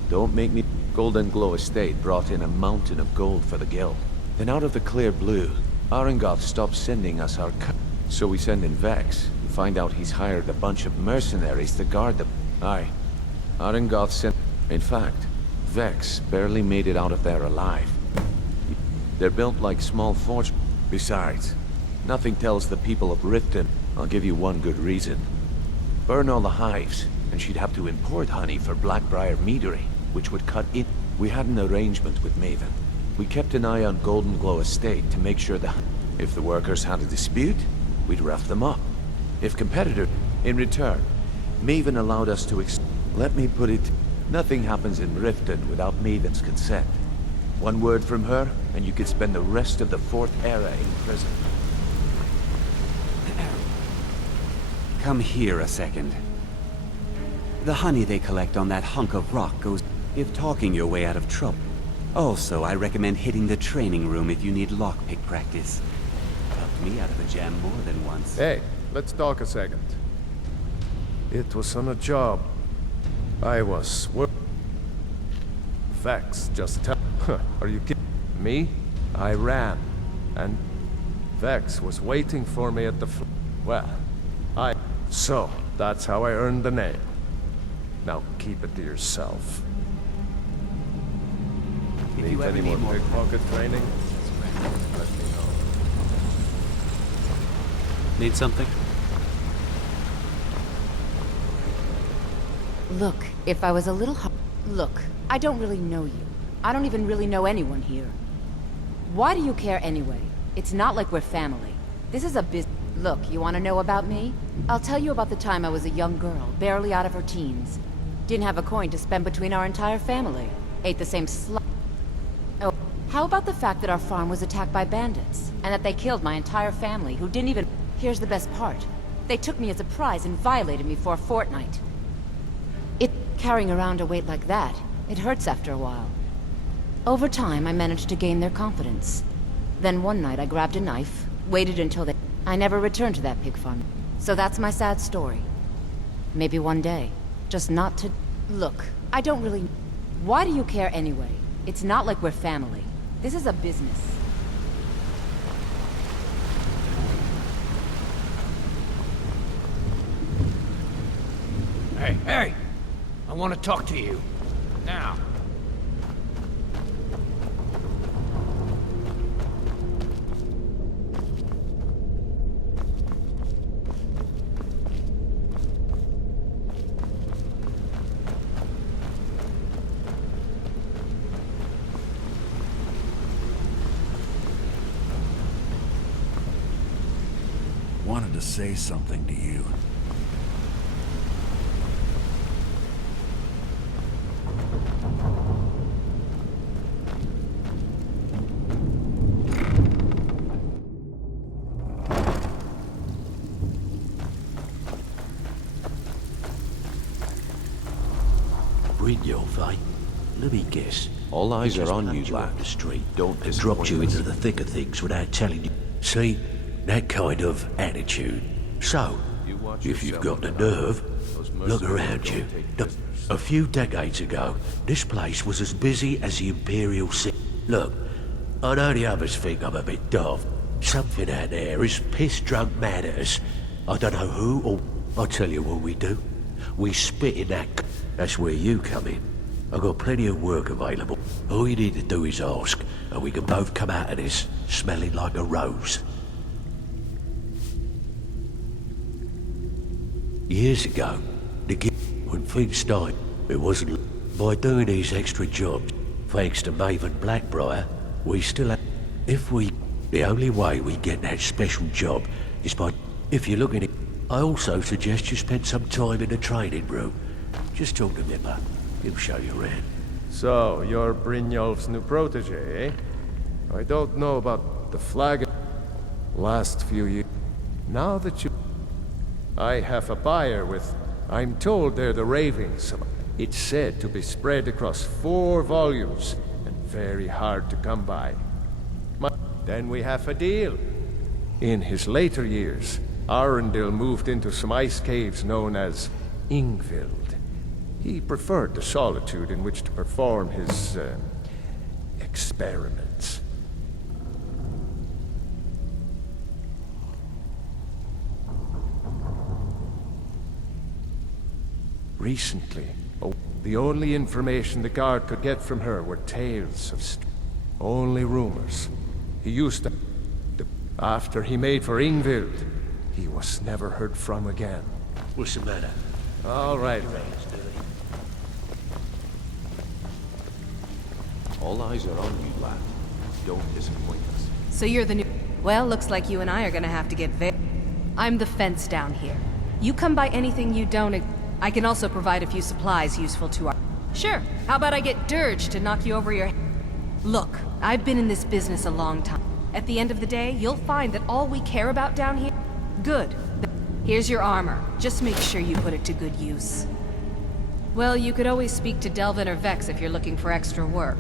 Don't make me... Golden Glow Estate brought in a mountain of gold for the Guild. Then out of the clear blue, Arangoth stopped sending us our cut. So we send in Vex, and find out he's hired a bunch of mercenaries to guard them. Aye. Arangoth sent... In fact, Vex barely made it out of there alive. They're built like small forts. Besides, nothing tells the people of Riften. I'll give you one good reason. Burn all the hives, and she'd have to import honey for Blackbriar Meadery, which would cut in. We had an arrangement with Maven. We kept an eye on Golden Glow Estate to make sure that if the workers had a dispute, we'd rough them up. If competitor, in return, Maven allowed us to let me put it, nothing happens in Riften without Maven's consent. One word from her, and you could spend the rest of the 4th era in prison. Come here a second. The honey they collect on that hunk of rock goes if talking your way out of trouble. Also, I recommend hitting the training room if you need lockpick practice. Helped me out of a jam more than once. Hey, let's talk a second. It was on a job. I was Vex just tell... Are you kidding me? I ran. And Vex was waiting for me at the So, that's how I earned the name. Now keep it to yourself. Need any more pickpocket training? Let me know. Need something? Look, if I was a little Look, I don't really know you. I don't even really know anyone here. Why do you care anyway? It's not like we're family. This is a business. Look, you want to know about me? I'll tell you about the time I was a young girl, barely out of her teens. Didn't have a coin to spend between our entire family. Ate the same Oh, how about the fact that our farm was attacked by bandits, and that they killed my entire family, who didn't even... Here's the best part. They took me as a prize and violated me for a fortnight. Carrying around a weight like that, it hurts after a while. Over time, I managed to gain their confidence. Then one night I grabbed a knife, waited until they... I never returned to that pig farm. So that's my sad story. Maybe one day. Just not to... Look, I don't really... Why do you care anyway? It's not like we're family. This is a business. Hey, hey! I want to talk to you. Now. Wanted to say something to you. Brynjolf, eh? Let me guess. All eyes He are just on punched you, lad. off the street Don't and disappoint dropped you us. into the thick of things without telling you. See? That kind of attitude. So, if you've got the nerve, look around you. A few decades ago, this place was as busy as the Imperial City. Look, I know the others think I'm a bit daft. Something out there is piss-drunk mad at us. I don't know who or... I'll tell you what we do. We spit in that... That's where you come in. I've got plenty of work available. All you need to do is ask, and we can both come out of this smelling like a rose. Years ago, when things started, it wasn't... By doing these extra jobs, thanks to Maven Blackbriar, we still have... If we... The only way we get that special job is by... If you're looking at... I also suggest you spend some time in the training room. Just talk to Mipper. He'll show you around. So, you're Brynjolf's new protege, eh? I don't know about the flag... Last few years... Now that you... I have a buyer with... I'm told they're the ravings. It's said to be spread across 4 volumes, and very hard to come by. Then we have a deal. In his later years, Arundel moved into some ice caves known as Ingvild. He preferred the solitude in which to perform his, experiments. Recently, the only information the guard could get from her were tales of only rumors. He used to... After he made for Ingvild, he was never heard from again. What's the matter? All right. All eyes are on you, lad. Don't disappoint us. So you're the new... Well, looks like you and I are gonna have to get I'm the fence down here. You come by anything you don't... I can also provide a few supplies useful to our... Sure. How about I get Dirge to knock you over your... Look, I've been in this business a long time. At the end of the day, you'll find that all we care about down here... Good. Here's your armor. Just make sure you put it to good use. Well, you could always speak to Delvin or Vex if you're looking for extra work.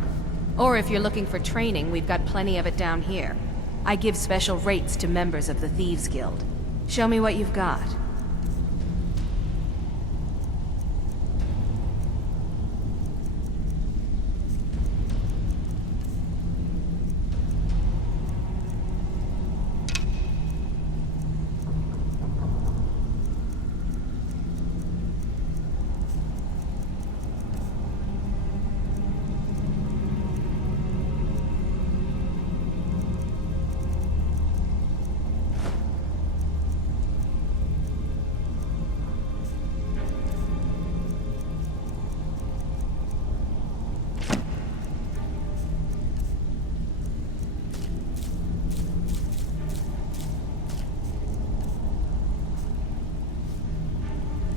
Or if you're looking for training, we've got plenty of it down here. I give special rates to members of the Thieves Guild. Show me what you've got.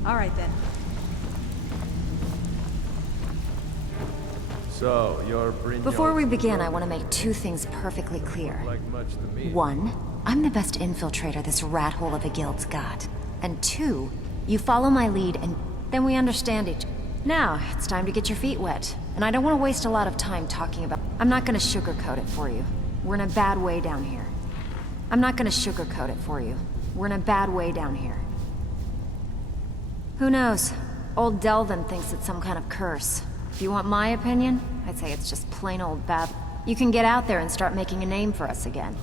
All right then. So, you're Brynjolf's... Before we begin, I want to make two things perfectly clear. Like much to me. One, I'm the best infiltrator this rat hole of a guild's got. And two, you follow my lead and then we understand each. Now, it's time to get your feet wet. And I don't want to waste a lot of time talking about... I'm not going to sugarcoat it for you. We're in a bad way down here. I'm not going to sugarcoat it for you. We're in a bad way down here. Who knows? Old Delvin thinks it's some kind of curse. If you want my opinion, I'd say it's just plain old bad. You can get out there and start making a name for us again.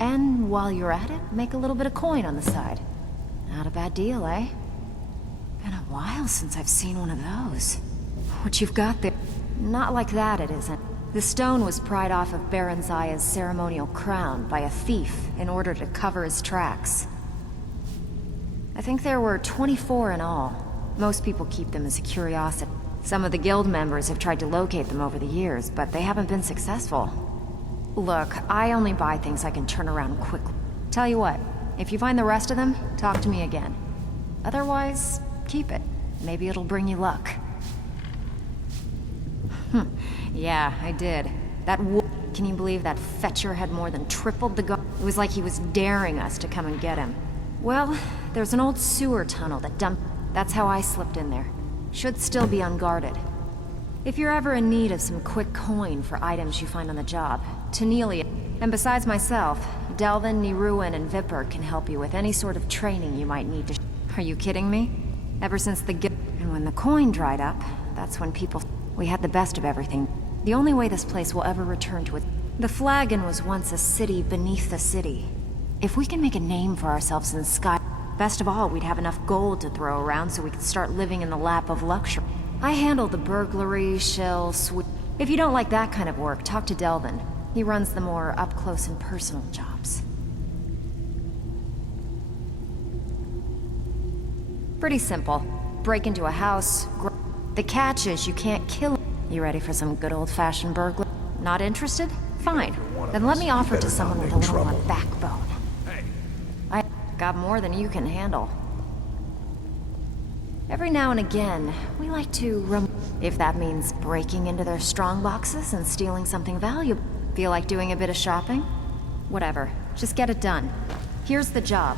And while you're at it, make a little bit of coin on the side. Not a bad deal, eh? Been a while since I've seen one of those. What you've got there... Not like that, it isn't. The stone was pried off of Baron Zaya's ceremonial crown by a thief in order to cover his tracks. I think there were 24 in all. Most people keep them as a curiosity. Some of the guild members have tried to locate them over the years, but they haven't been successful. Look, I only buy things I can turn around quickly. Tell you what, if you find the rest of them, talk to me again. Otherwise, keep it. Maybe it'll bring you luck. Yeah, I did. Can you believe that fetcher had more than tripled the guard? It was like he was daring us to come and get him. Well, there's an old sewer tunnel that dumped... That's how I slipped in there. Should still be unguarded. If you're ever in need of some quick coin for items you find on the job, Tanelia, and besides myself, Delvin, Niruin, and Vipper can help you with any sort of training you might need to... Are you kidding me? Ever since the guild... And when the coin dried up, that's when people... We had the best of everything. The only way this place will ever return to it... The Flagon was once a city beneath the city. If we can make a name for ourselves in Sky... Best of all, we'd have enough gold to throw around so we could start living in the lap of luxury. I handle the burglary, shell, sweep... If you don't like that kind of work, talk to Delvin. He runs the more up-close and personal jobs. Pretty simple. Break into a house... The catch is you can't kill... You ready for some good old-fashioned burglary? Not interested? Fine. Then let me offer it to someone with a little more backbone. I got more than you can handle. Every now and again, we like to if that means breaking into their strong boxes and stealing something valuable. Feel like doing a bit of shopping? Whatever. Just get it done. Here's the job.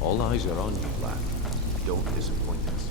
All eyes are on you, lad. Don't disappoint us.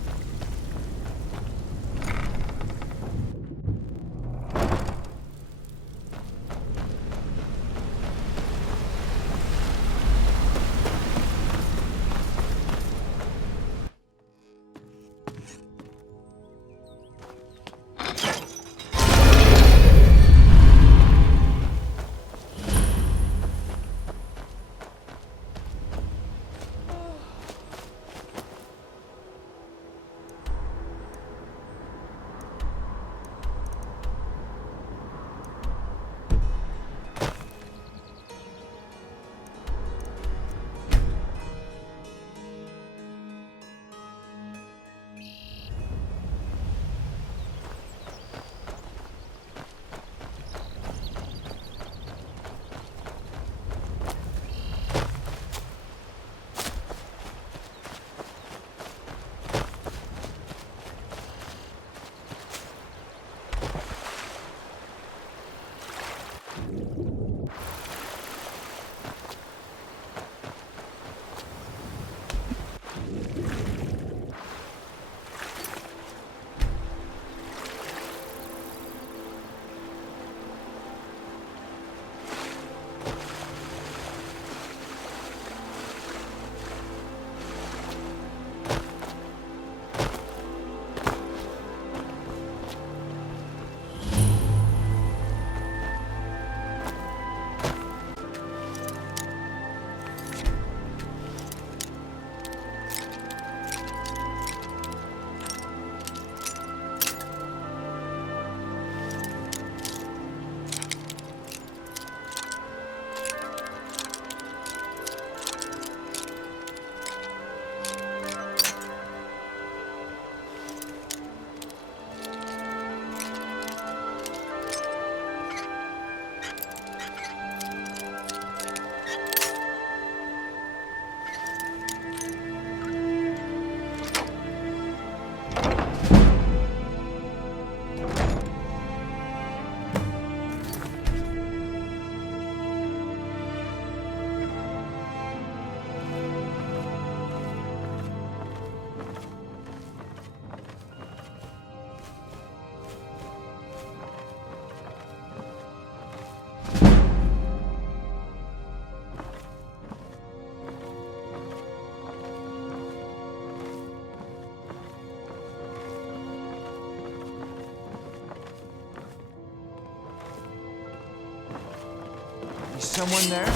someone there?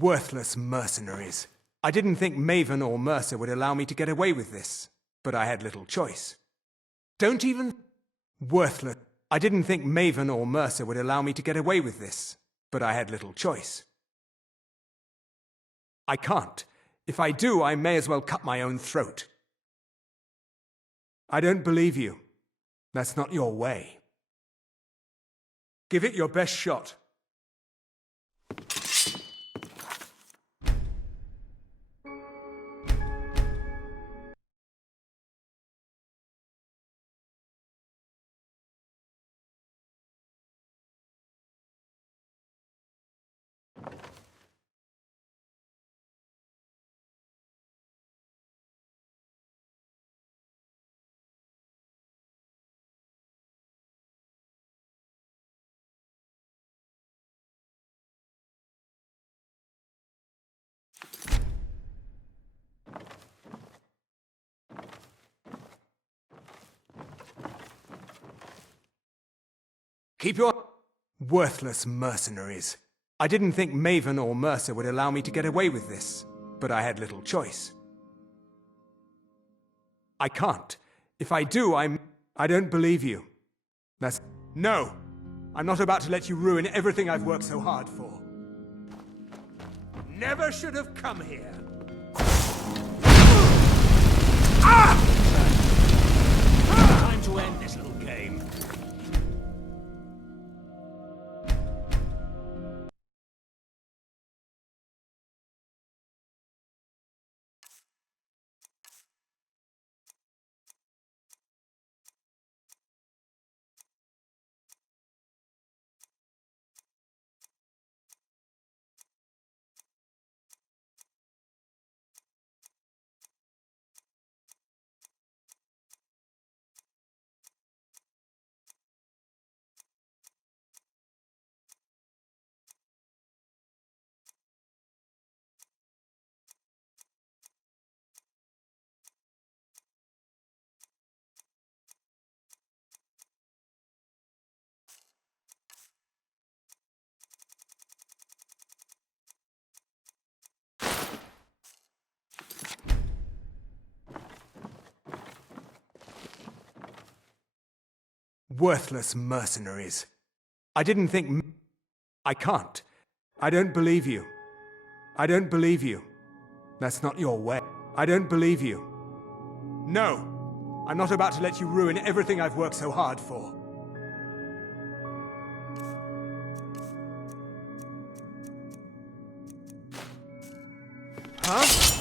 Worthless mercenaries. I didn't think Maven or Mercer would allow me to get away with this, but I had little choice. Don't even... Worthless. I didn't think Maven or Mercer would allow me to get away with this, but I had little choice. I can't. If I do, I may as well cut my own throat. I don't believe you. That's not your way. Give it your best shot. Keep your... Worthless mercenaries. I didn't think Maven or Mercer would allow me to get away with this, but I had little choice. I can't. If I do, I don't believe you. That's... No! I'm not about to let you ruin everything I've worked so hard for. Never should have come here. Time to end this little game. Worthless mercenaries. I didn't think... I can't. I don't believe you. I don't believe you. That's not your way. I don't believe you. No! I'm not about to let you ruin everything I've worked so hard for. Huh?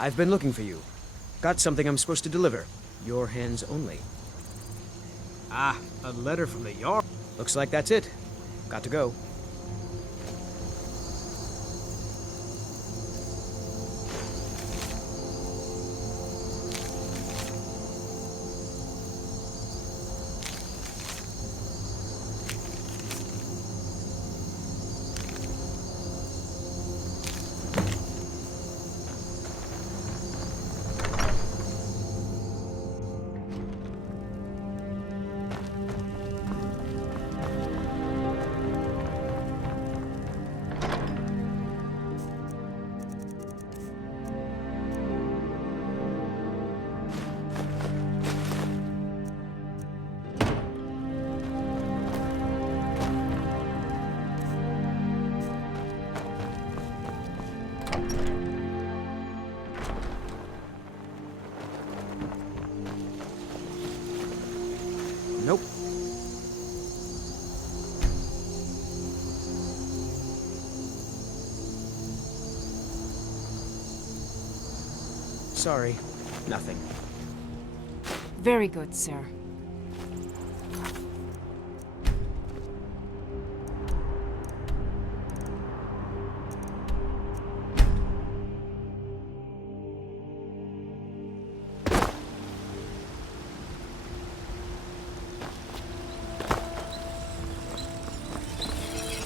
I've been looking for you. Got something I'm supposed to deliver. Your hands only. Ah, a letter from the Jarl. Looks like that's it. Got to go. Nope. Sorry, nothing. Very good, sir.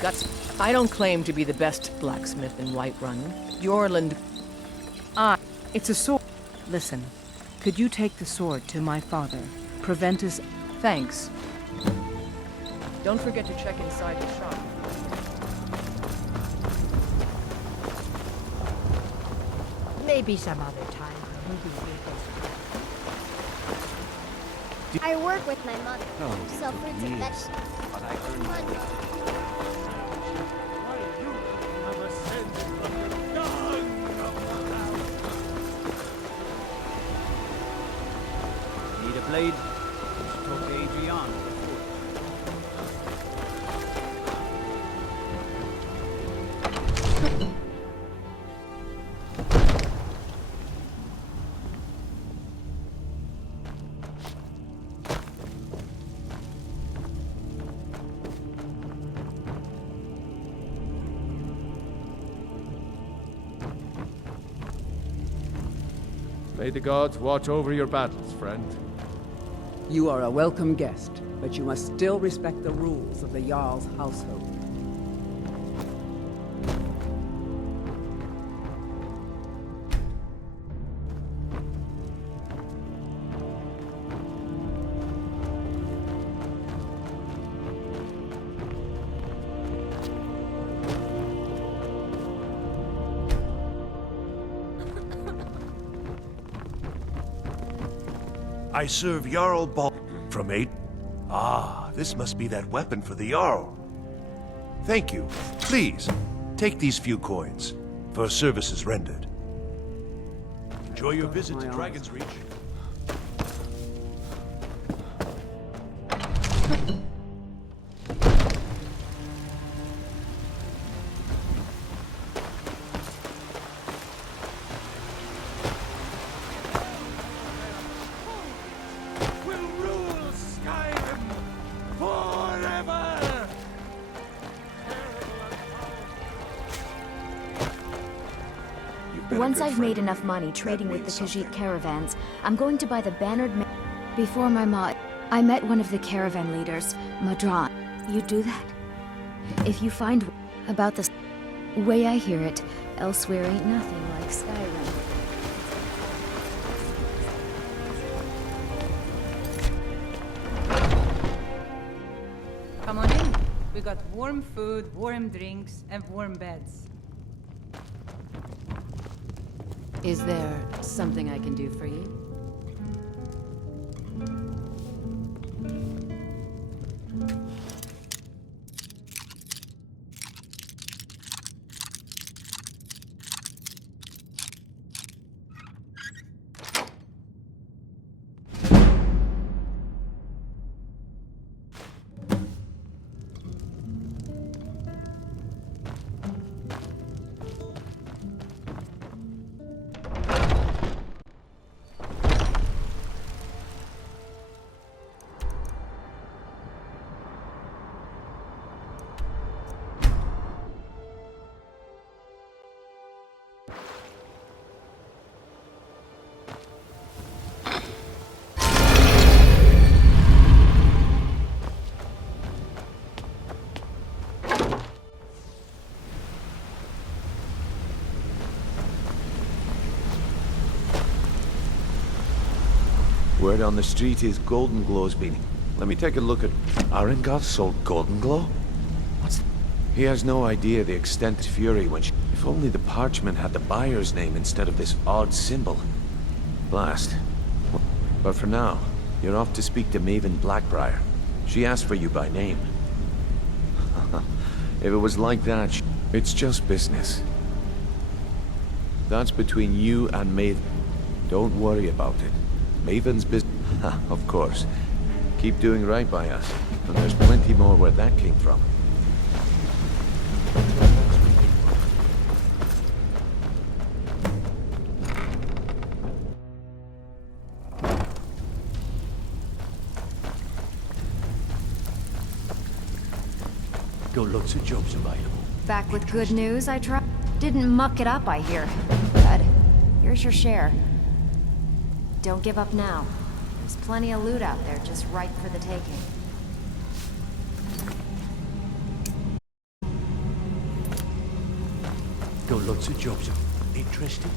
Guts, I don't claim to be the best blacksmith in Whiterun. Yorland... it's a sword. Listen, could you take the sword to my father? Prevent his... Thanks. Don't forget to check inside the shop. Maybe some other time. I work with my mother. Sell fruits and vegetables. But I earned my Need a blade? Talk to Adrian. May the gods watch over your battles, friend. You are a welcome guest, but you must still respect the rules of the Jarl's household. I serve Jarl Ball from 8. Ah, this must be that weapon for the Jarl. Thank you. Please, take these few coins for services rendered. Enjoy your visit to Dragon's Reach. We'll rule Skyrim forever! Once I've made enough money trading with the Khajiit caravans, I'm going to buy the bannered ma- Before my I met one of the caravan leaders, Madran. You do that? If you find about the way I hear it, elsewhere ain't nothing like Skyrim. Come on in. We got warm food, warm drinks, and warm beds. Is there something I can do for you? Word on the street is Golden Glow's been... Let me take a look at... Arengoth sold Golden Glow? What's... He has no idea the extent of fury when she... If only the parchment had the buyer's name instead of this odd symbol. Blast. But for now, you're off to speak to Maven Blackbriar. She asked for you by name. If it was like that, it's just business. That's between you and Maven. Don't worry about it. Maven's business... Of course. Keep doing right by us. And there's plenty more where that came from. Got lots of jobs available. Back with good news, I tried. Didn't muck it up, I hear. Good. Here's your share. Don't give up now. There's plenty of loot out there just ripe for the taking. Got lots of jobs. Interested?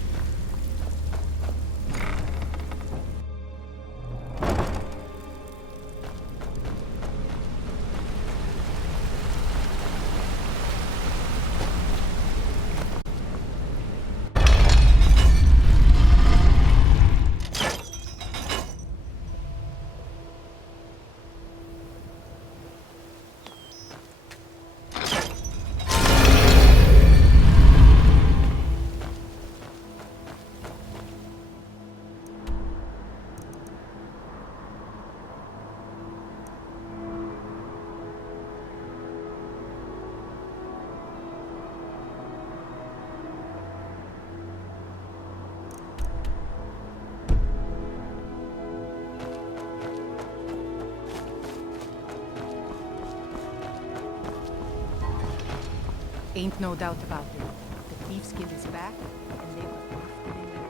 Ain't no doubt about it. The Thieves Guild is back, and they will have to be ready.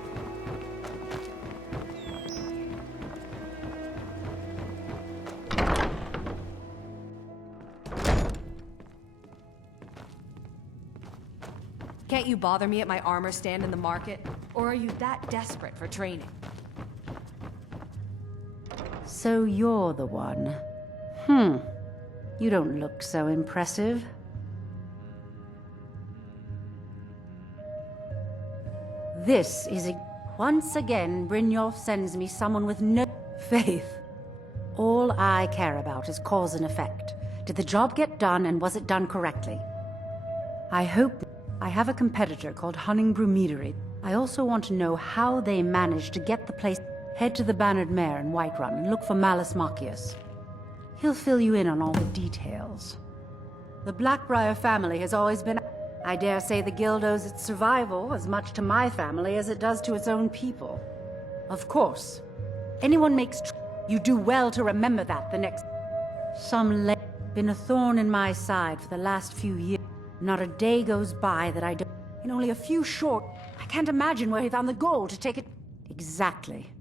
Can't you bother me at my armor stand in the market? Or are you that desperate for training? So you're the one. You don't look so impressive. This is a... Once again, Brynjolf sends me someone with no faith. All I care about is cause and effect. Did the job get done, and was it done correctly? I hope... I have a competitor called Hunningbrew Meadery. I also want to know how they managed to get the place... Head to the Bannered Mare in Whiterun and look for Malus Macius. He'll fill you in on all the details. The Blackbriar family has always been... I dare say the guild owes its survival as much to my family as it does to its own people. Of course. Anyone makes... You do well to remember that the next... Been a thorn in my side for the last few years. Not a day goes by that I don't... In only a few short... I can't imagine where he found the gold to take it... Exactly.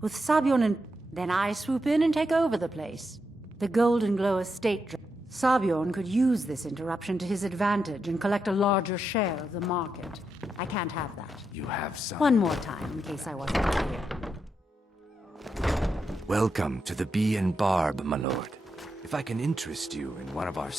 With Sabion and... Then I swoop in and take over the place. The Golden Glow estate... Sabion could use this interruption to his advantage and collect a larger share of the market. I can't have that. You have some... One more time, in case I wasn't clear. Welcome to the Bee and Barb, my lord. If I can interest you in one of our...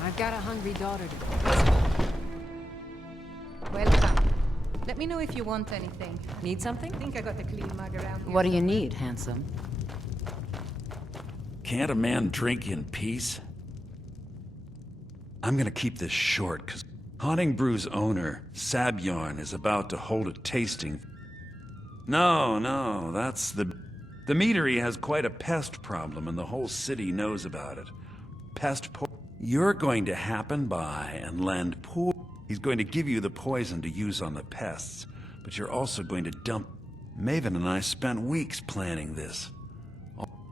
I've got a hungry daughter to... Welcome. Let me know if you want anything. Need something? I think I got a clean mug around here. What do you need, handsome? Can't a man drink in peace? I'm gonna keep this short, because Honningbrew's owner, Sabjorn, is about to hold a tasting. No, that's the meadery has quite a pest problem, and the whole city knows about it. pest you're going to happen by and lend He's going to give you the poison to use on the pests, but you're also going to dump... Maven and I spent weeks planning this.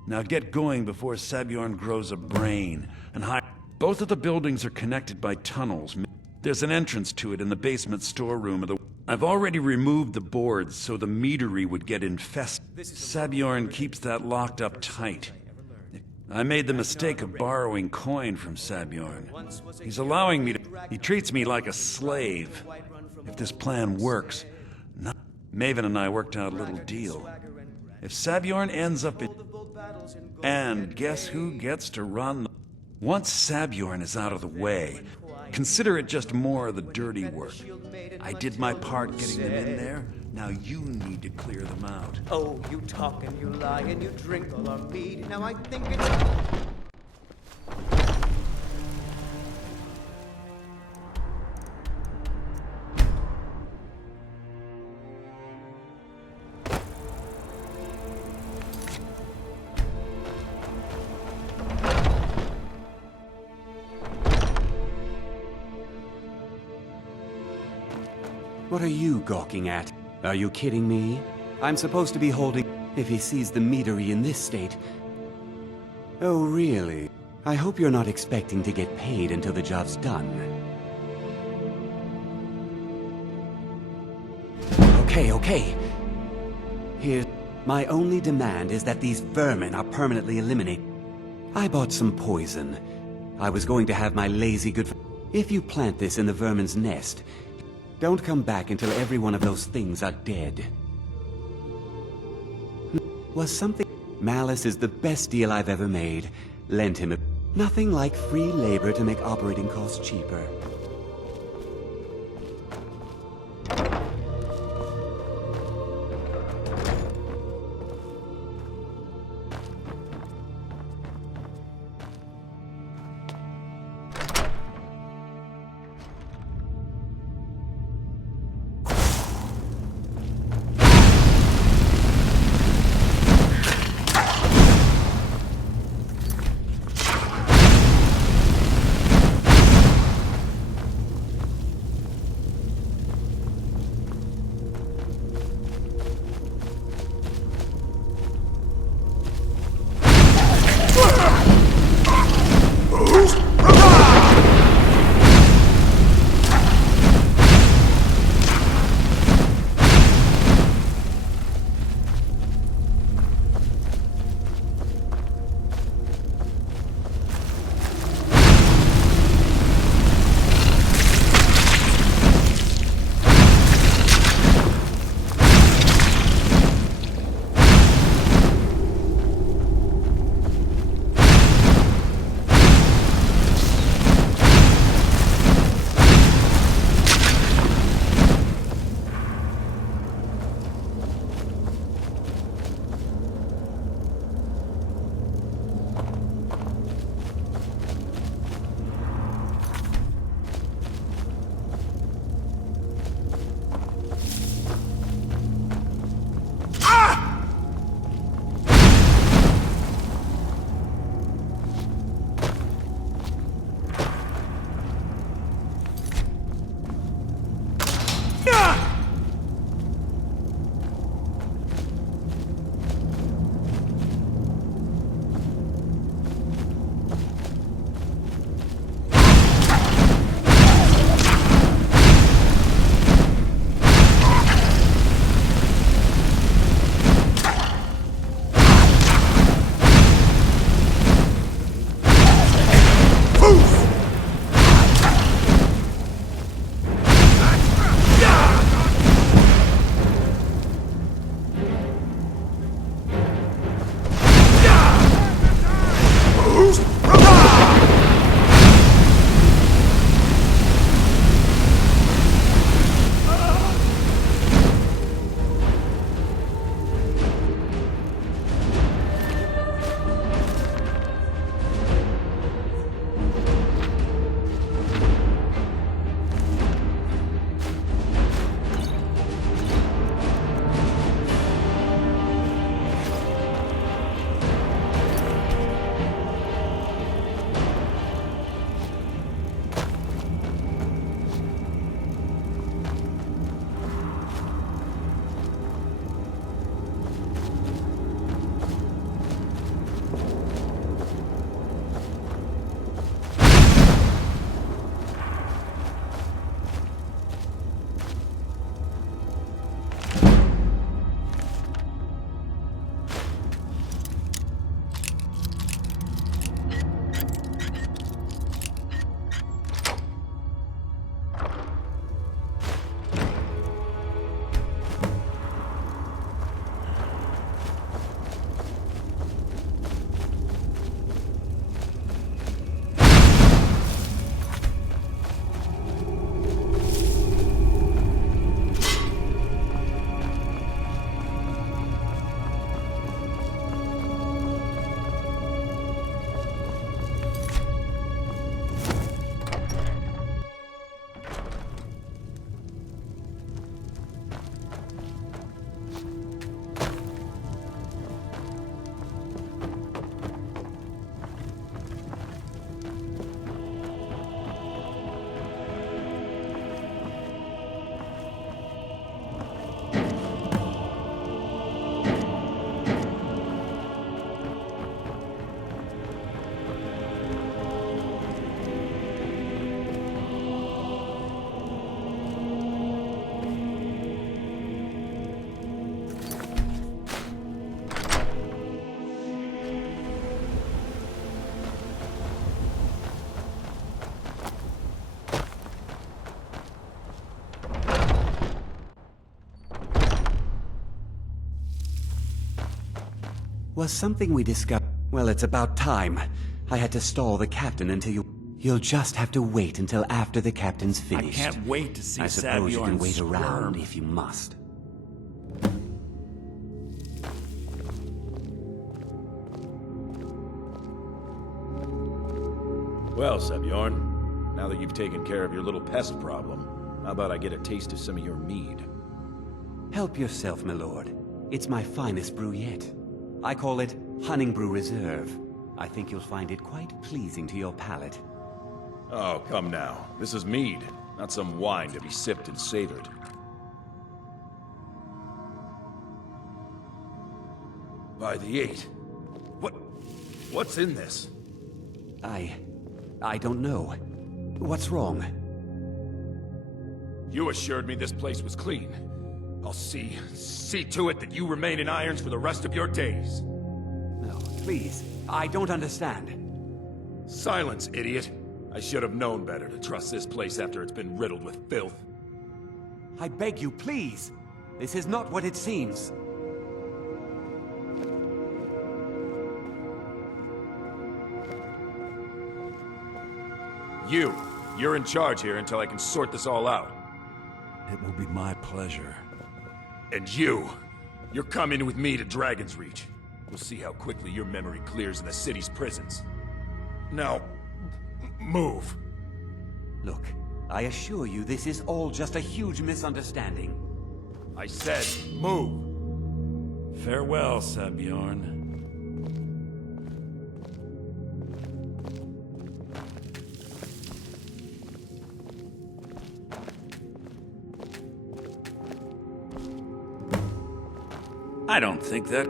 Now get going before Sabjorn grows a brain, and both of the buildings are connected by tunnels. There's an entrance to it in the basement storeroom of the... I've already removed the boards so the meadery would get infested. Sabjorn keeps that locked up tight. I made the mistake of borrowing coin from Sabjorn. He's allowing me to... He treats me like a slave. If this plan works... Maven and I worked out a little deal. If Sabjorn ends up in... And guess who gets to run? Once Sabjorn is out of the way, consider it just more of the dirty work. I did my part getting them in there. Now you need to clear them out. Oh, you talk and you lie and you drink all our mead. Now I think it's... What are you gawking at? Are you kidding me? I'm supposed to be holding... If he sees the meadery in this state... Oh, really? I hope you're not expecting to get paid until the job's done. Okay. Here, my only demand is that these vermin are permanently eliminated. I bought some poison. I was going to have my lazy good... If you plant this in the vermin's nest, don't come back until every one of those things are dead. Was something... Malice is the best deal I've ever made. Lend him a... Nothing like free labor to make operating costs cheaper. Was something we discussed... Well, it's about time. I had to stall the captain until you... You'll just have to wait until after the captain's finished. I can't wait to see I suppose you can Sabjorn wait around squirm. if you must. Well, Sabjorn, now that you've taken care of your little pest problem, how about I get a taste of some of your mead? Help yourself, my lord. It's my finest brew yet. I call it Honningbrew Reserve. I think you'll find it quite pleasing to your palate. Oh, come now. This is mead, not some wine to be sipped and savored. By the 8. What's in this? I don't know. What's wrong? You assured me this place was clean. I'll see to it that you remain in irons for the rest of your days. No, please. I don't understand. Silence, idiot. I should have known better to trust this place after it's been riddled with filth. I beg you, please. This is not what it seems. You're in charge here until I can sort this all out. It will be my pleasure. And you're coming with me to Dragon's Reach. We'll see how quickly your memory clears in the city's prisons. Now, move. Look, I assure you this is all just a huge misunderstanding. I said, move. Farewell, Sabjorn. I don't think that...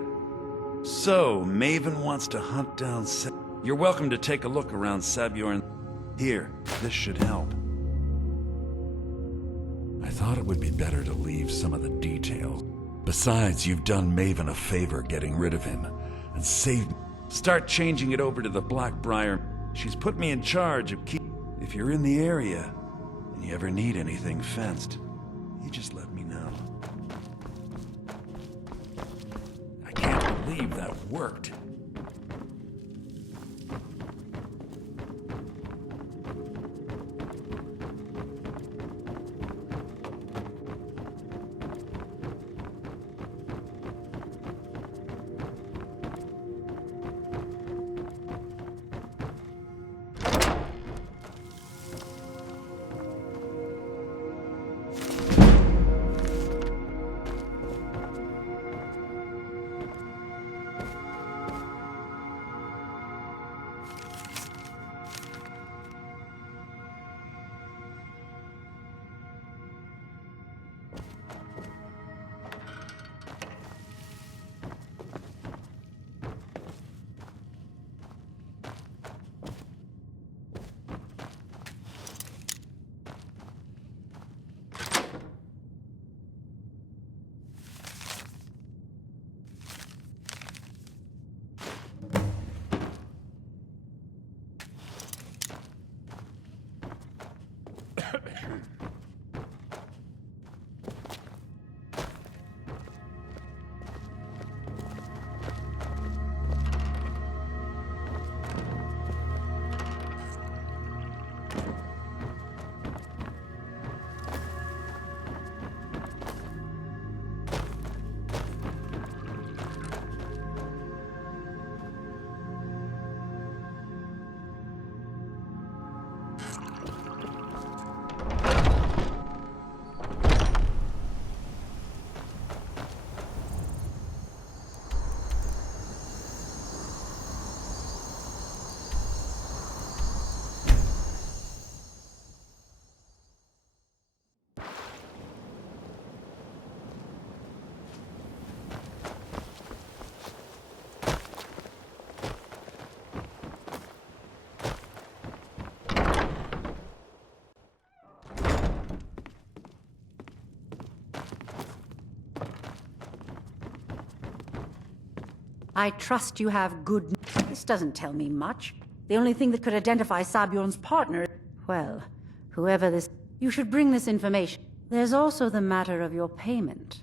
So, Maven wants to hunt down You're welcome to take a look around Sabjorn. Here, this should help. I thought it would be better to leave some of the details. Besides, you've done Maven a favor getting rid of him, and saved me. Start changing it over to the Blackbriar. She's put me in charge of If you're in the area, and you ever need anything fenced, you just let me know. I can't believe that worked. I trust you have good... This doesn't tell me much. The only thing that could identify Sabjorn's partner... Well, whoever this... You should bring this information. There's also the matter of your payment.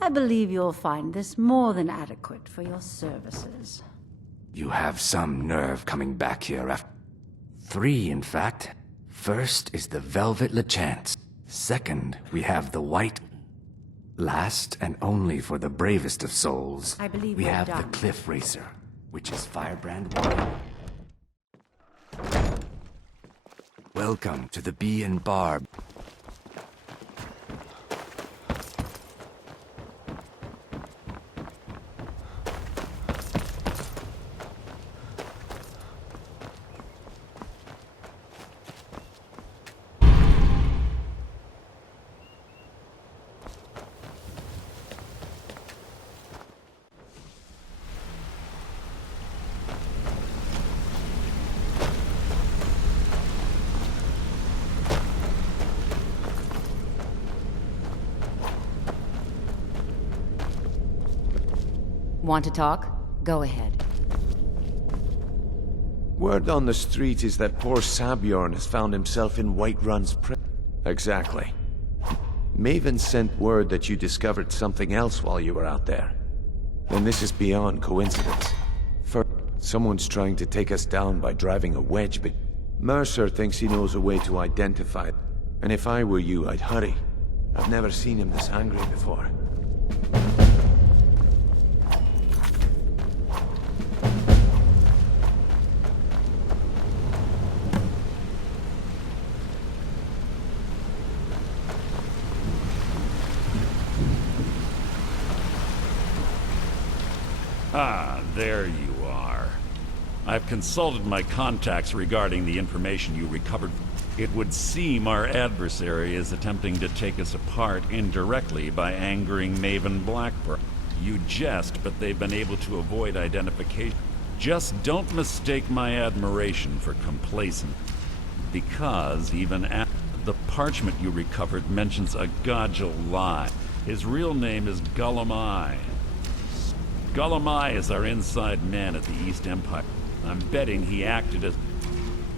I believe you'll find this more than adequate for your services. You have some nerve coming back here after... 3, in fact. First is the Velvet Lechance. Second, we have the White. Last and only for the bravest of souls, I believe we we're have done. the Cliff Racer, which is Firebrand wine. Welcome to the Bee and Barb. Want to talk? Go ahead. Word on the street is that poor Sabjorn has found himself in Whiterun's prison. Exactly. Maven sent word that you discovered something else while you were out there. And this is beyond coincidence. First, someone's trying to take us down by driving a wedge, but Mercer thinks he knows a way to identify it. And if I were you, I'd hurry. I've never seen him this angry before. Ah, there you are. I've consulted my contacts regarding the information you recovered. It would seem our adversary is attempting to take us apart indirectly by angering Maven Blackburn. You jest, but they've been able to avoid identification. Just don't mistake my admiration for complacent. Because even after the parchment you recovered mentions a Godgel lie. His real name is Gullumai. Gullumai is our inside man at the East Empire. I'm betting he acted as...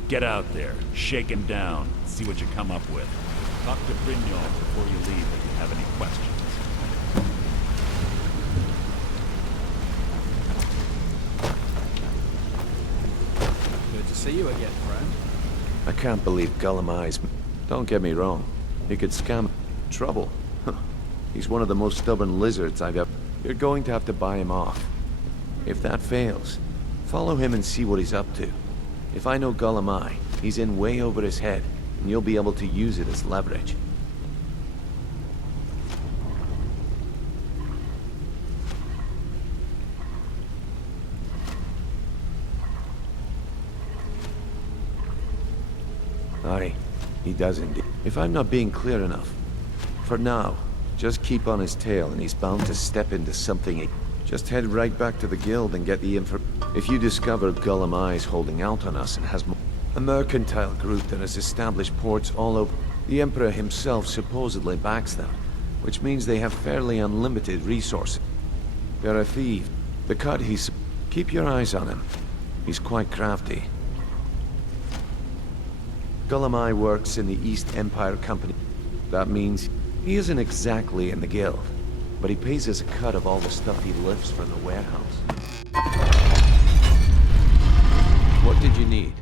Get out there, shake him down, see what you come up with. Talk to Brignon before you leave if you have any questions. Good to see you again, friend. I can't believe Gullumai's... Don't get me wrong. He could scam... Trouble. Huh. He's one of the most stubborn lizards I've ever... You're going to have to buy him off. If that fails, follow him and see what he's up to. If I know Gullumai, he's in way over his head, and you'll be able to use it as leverage. Aye, he does indeed. If I'm not being clear enough, for now, just keep on his tail and he's bound to step into something. Just head right back to the guild and get the info. If you discover Gullumai's holding out on us and has a mercantile group that has established ports all over, the Emperor himself supposedly backs them, which means they have fairly unlimited resources. You're a thief. The cut he's... Keep your eyes on him. He's quite crafty. Gullumai works in the East Empire Company. That means he isn't exactly in the guild, but he pays us a cut of all the stuff he lifts from the warehouse. What did you need?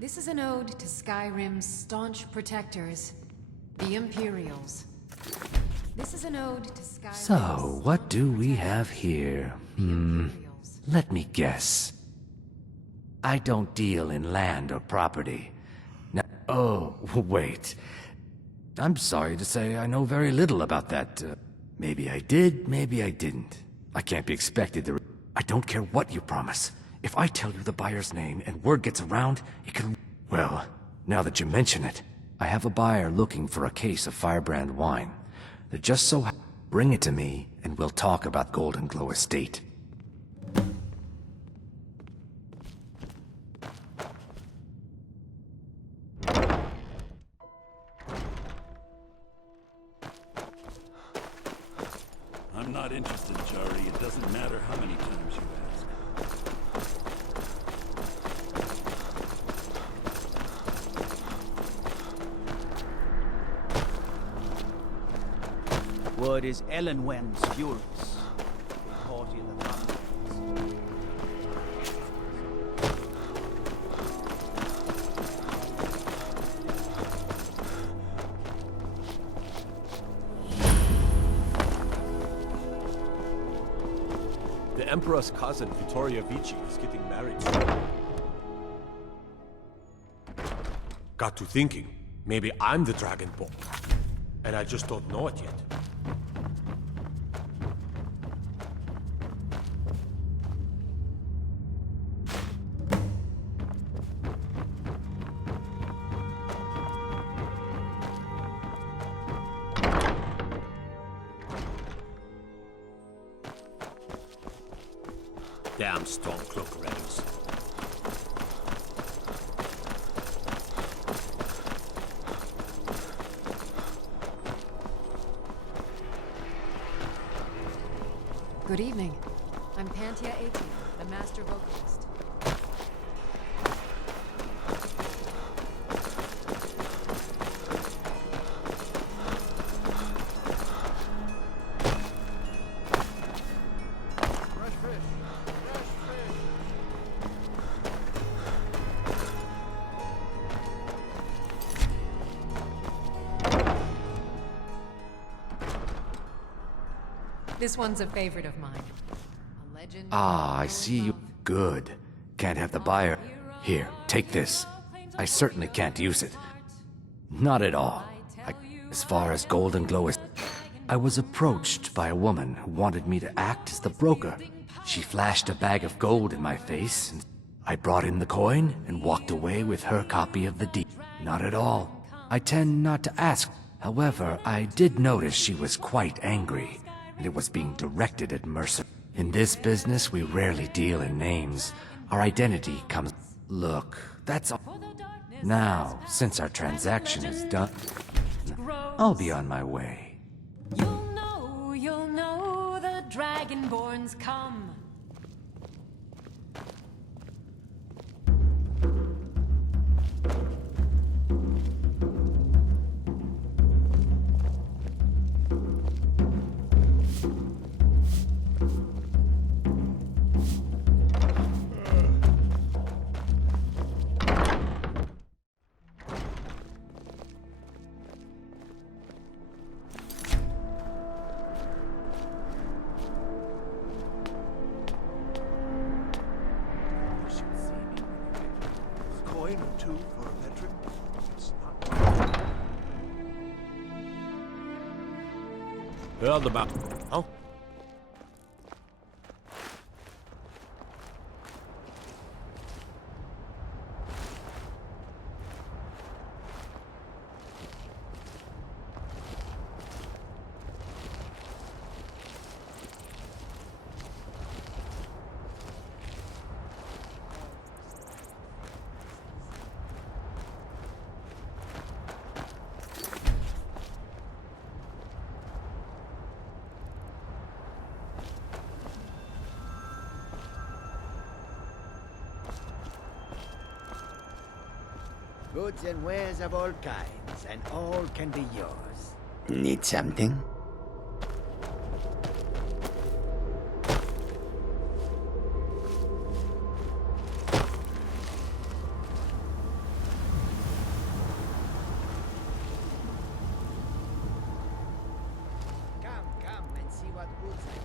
This is an ode to Skyrim's staunch protectors, the Imperials. This is an ode to Skyrim's... So, what do we have here? Let me guess. I don't deal in land or property. Now, oh, wait. I'm sorry to say I know very little about that. Maybe I did, maybe I didn't. I can't be expected to... I don't care what you promise. If I tell you the buyer's name and word gets around, it can... Well, now that you mention it, I have a buyer looking for a case of Firebrand wine. They just so bring it to me, and we'll talk about Golden Glow Estate. I'm not interested, Jari. It doesn't matter how many times you ask. Word is Ellenwen's furious. Haughty in the mountains. The Emperor's cousin, Vittoria Vici, is getting married soon. Got to thinking, maybe I'm the Dragonborn. And I just don't know it yet. Damn Stormcloak Raiders. Good evening. I'm Pantia Aetian, the master vocalist. This one's a favorite of mine. A legend. Ah, I see you. Good. Can't have the buyer. Here, take this. I certainly can't use it. Not at all. As far as Golden Glow is... I was approached by a woman who wanted me to act as the broker. She flashed a bag of gold in my face, and I brought in the coin and walked away with her copy of the deed. Not at all. I tend not to ask. However, I did notice she was quite angry, and it was being directed at Mercer. In this business, we rarely deal in names. Our identity comes... Look, that's all. Now, since our transaction is done, I'll be on my way. You'll know the Dragonborn's come. Coin or two for a veteran? It's not... Heard about... Oh? Goods and wares of all kinds, and all can be yours. Need something? Come and see what goods I have.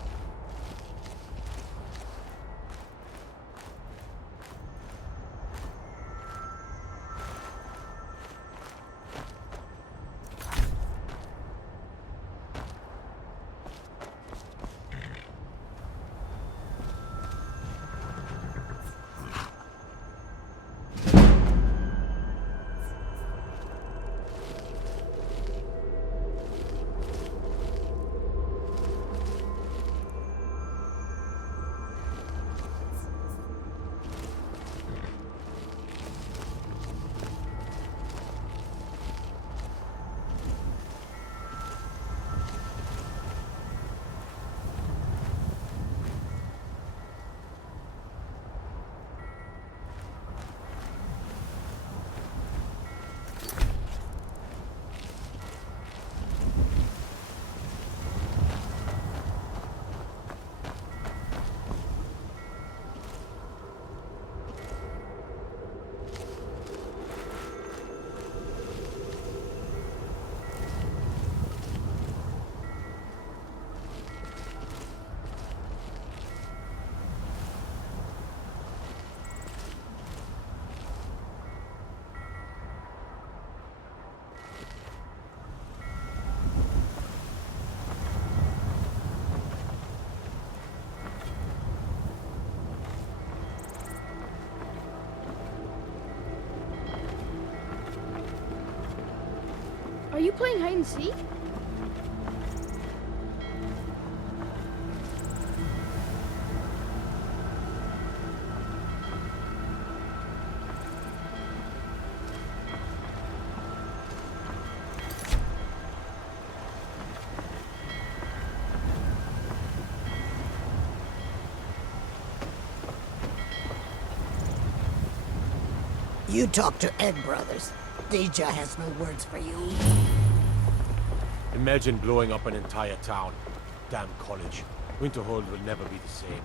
playing hide and seek? You talk to Ed Brothers. Deja has no words for you. Imagine blowing up an entire town. Damn college. Winterhold will never be the same.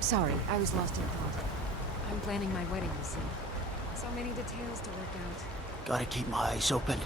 Sorry, I was lost in thought. I'm planning my wedding, you see. So many details to work out. Gotta keep my eyes open.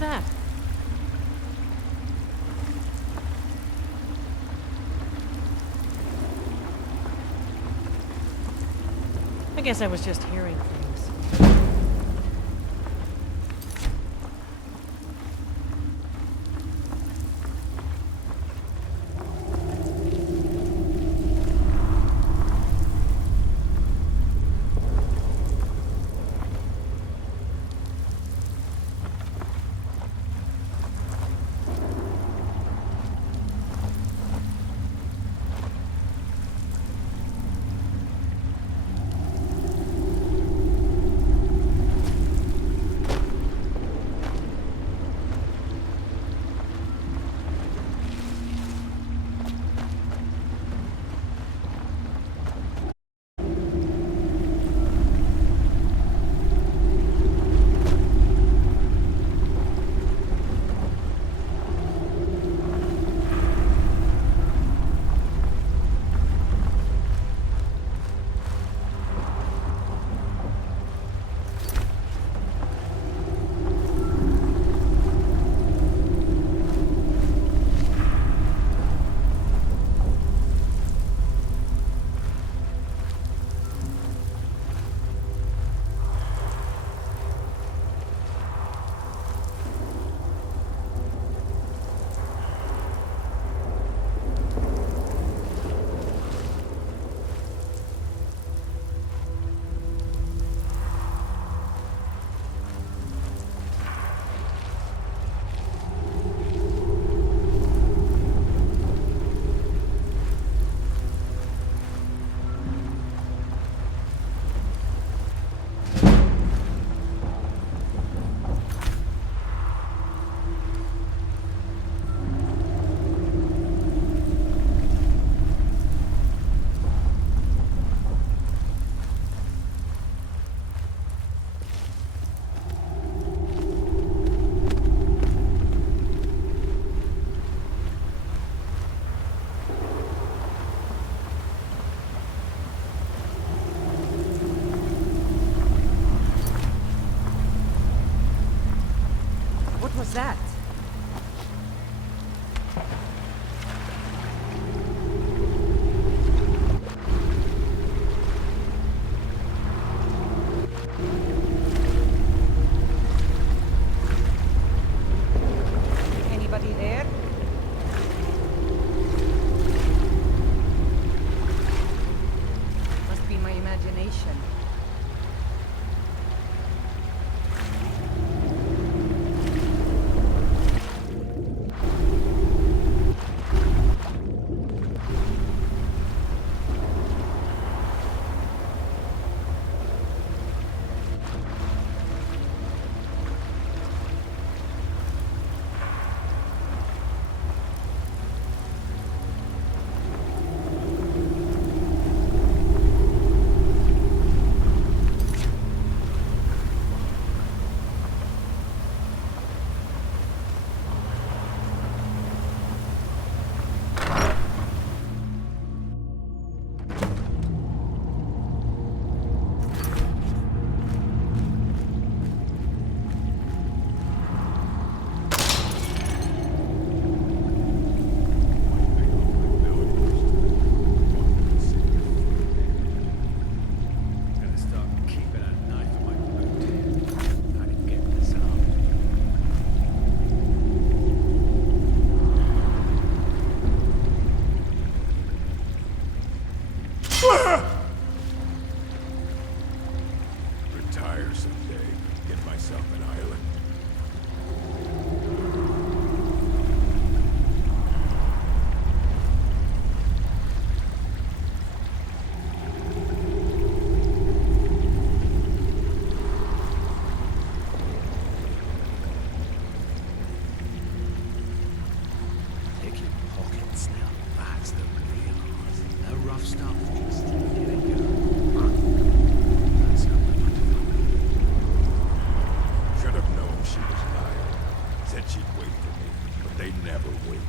That? I guess I was just hearing things. that? Anybody there? imagination. Retire someday. Get myself an island. Pick your pockets now. That's the real art. No rough stuff. Just here they go. That's how we want to Should have known she was lying. Said she'd wait for me, but they never wait.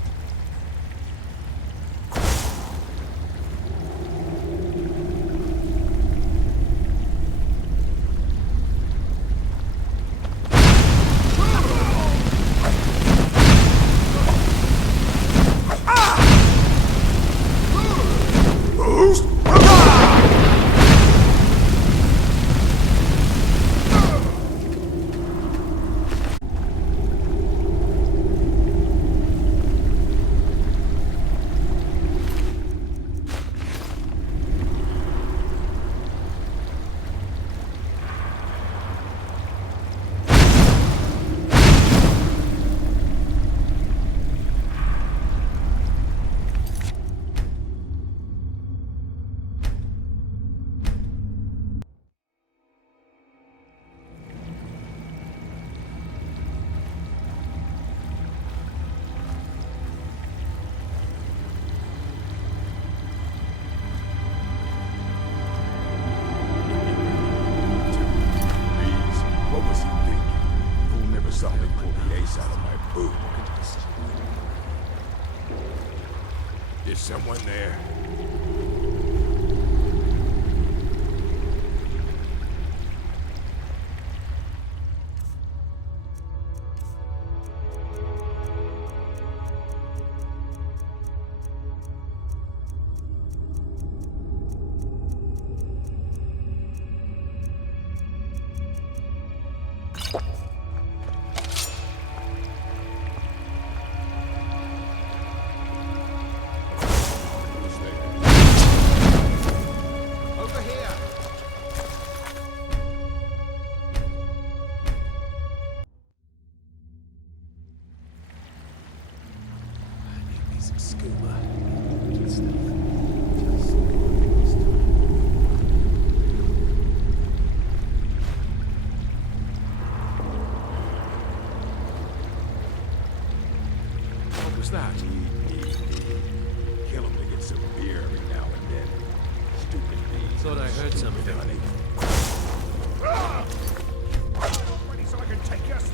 Is someone there? What was that? Kill him to get some beer every now and then. Stupid bees. Thought I heard something. Honey. Ready so I can take us.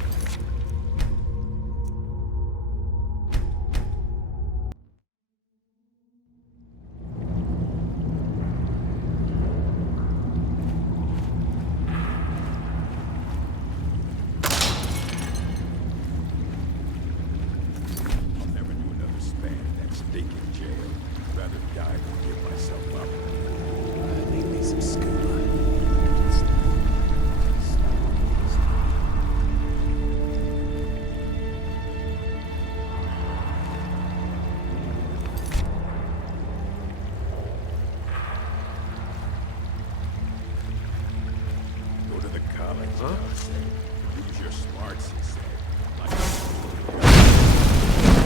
comics. Huh? Use your smarts, he said.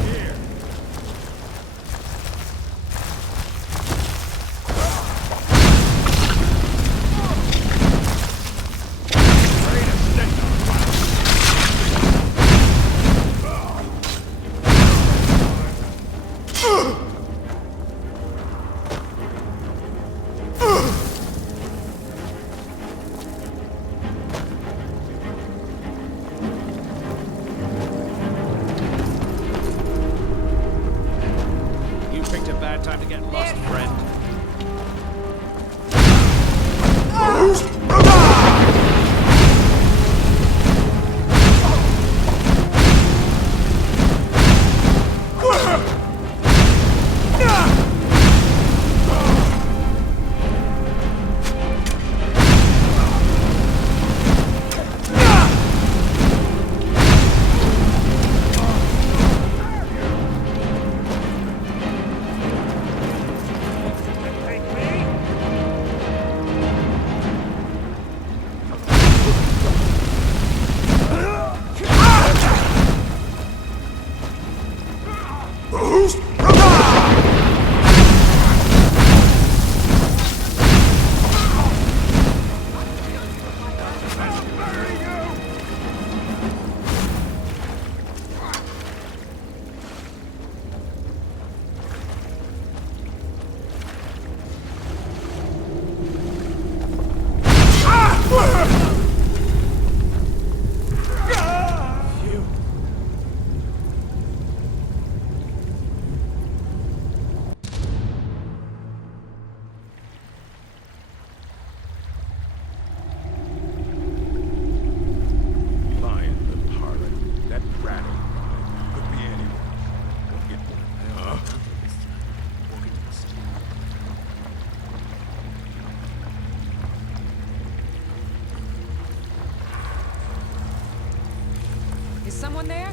Here. Time to get lost, friend. Is someone there?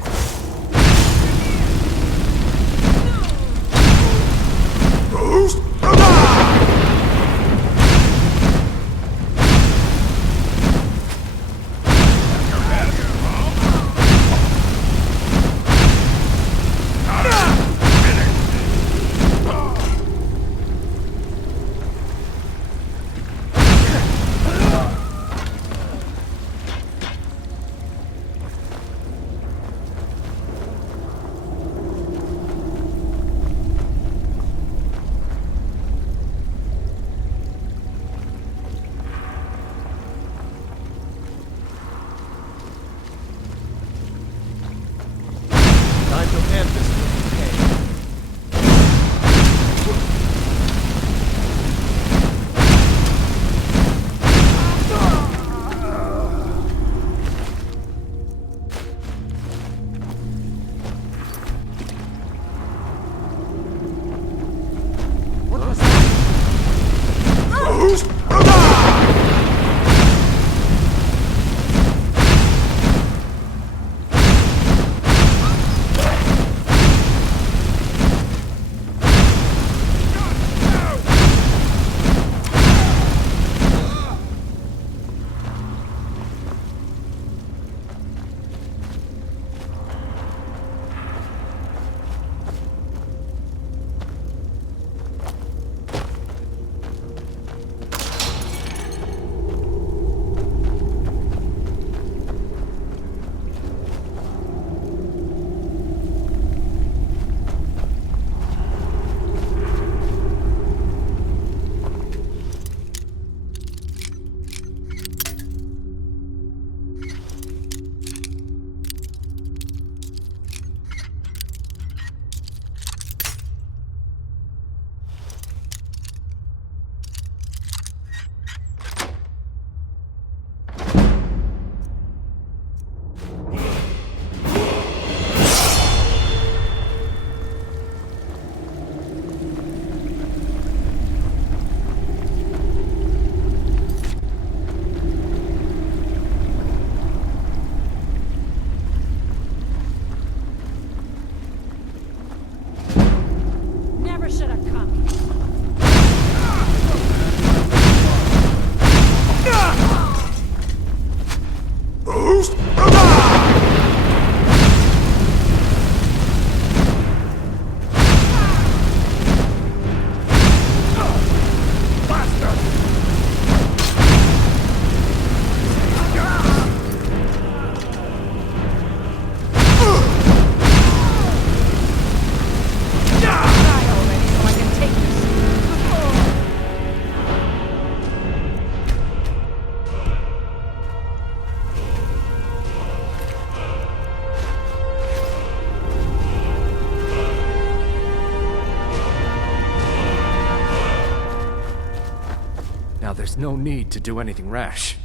no need to do anything rash.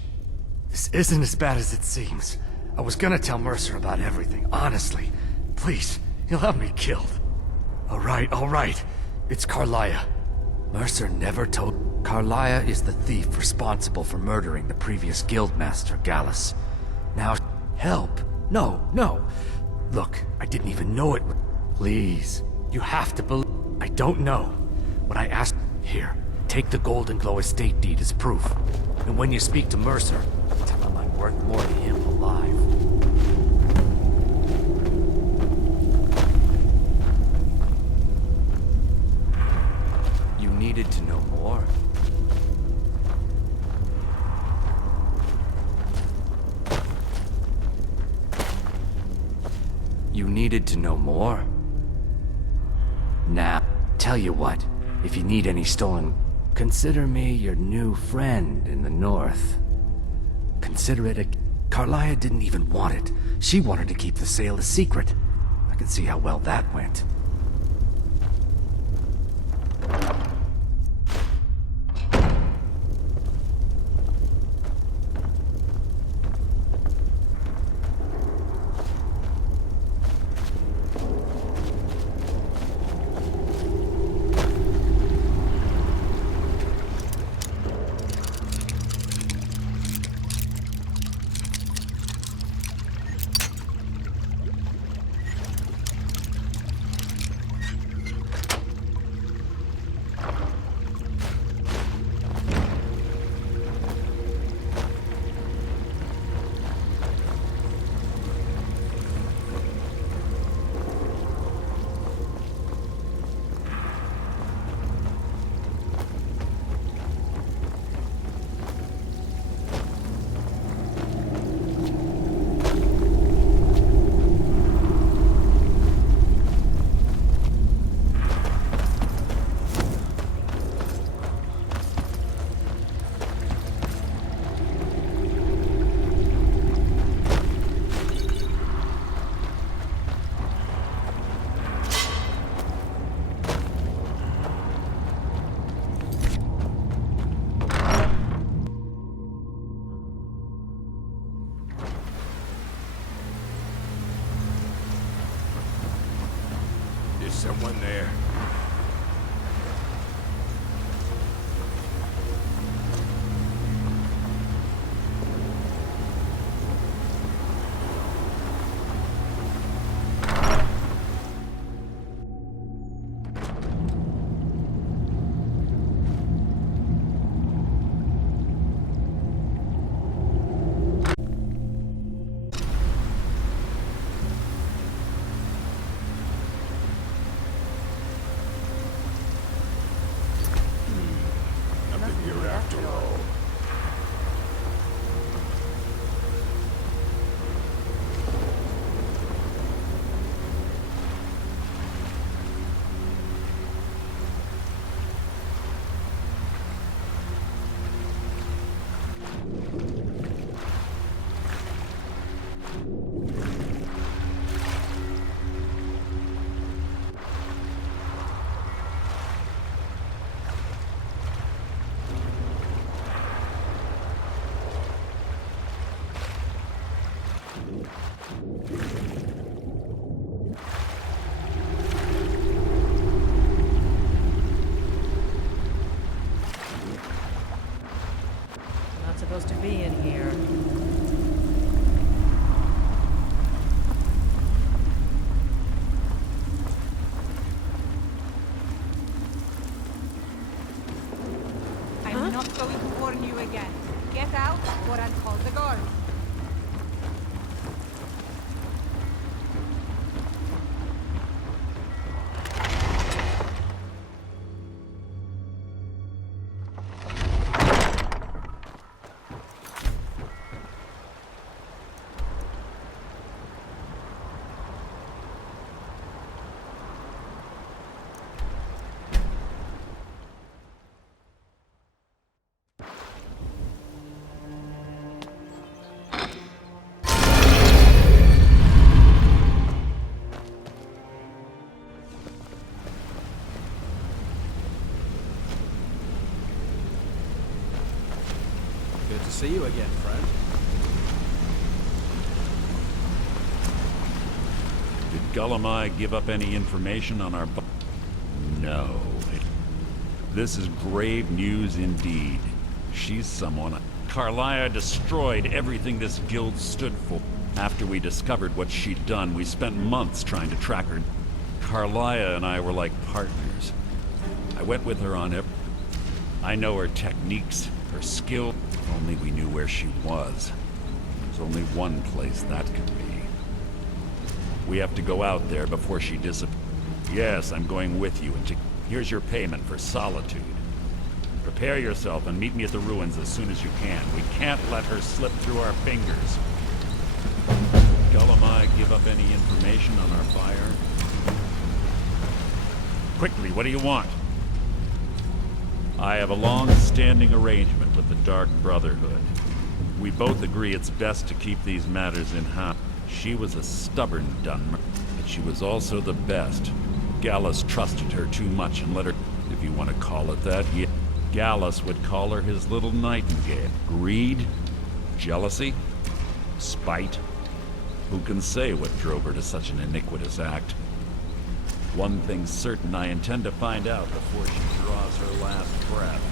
This isn't as bad as it seems. I was gonna tell Mercer about everything, honestly. Please, he'll have me killed. All right. It's Carlia. Mercer never told... Carlia is the thief responsible for murdering the previous guildmaster, Gallus. Now, help? No. Look, I didn't even know it. Please, you have to believe... I don't know. What I asked... Here, take the Golden Glow estate deed as proof. And when you speak to Mercer, tell him I'm worth more to him alive. You needed to know more? You needed to know more? Now, tell you what, if you need any stolen, consider me your new friend in the north. Consider it a... Carlia didn't even want it. She wanted to keep the sale a secret. I can see how well that went. Is someone there? Not supposed to be in here. I'm not going to warn you again. Get out, or I'll call the guards. again, friend. Did Gullamai give up any information on our No. This is grave news indeed. She's someone... Carlia destroyed everything this guild stood for. After we discovered what she'd done, we spent months trying to track her. Carlia and I were like partners. I went with her on it. I know her techniques, her skill. If only we knew where she was. There's only one place that could be. We have to go out there before she disappears. Yes, I'm going with you, and here's your payment for solitude. Prepare yourself and meet me at the ruins as soon as you can. We can't let her slip through our fingers. Gullamai give up any information on our buyer? Quickly, what do you want? I have a long-standing arrangement with the Dark Brotherhood. We both agree it's best to keep these matters in-house. She was a stubborn Dunmer, but she was also the best. Gallus trusted her too much and let her, if you want to call it that, yeah. Gallus would call her his little nightingale. Greed? Jealousy? Spite? Who can say what drove her to such an iniquitous act? One thing's certain, I intend to find out before she draws her last breath.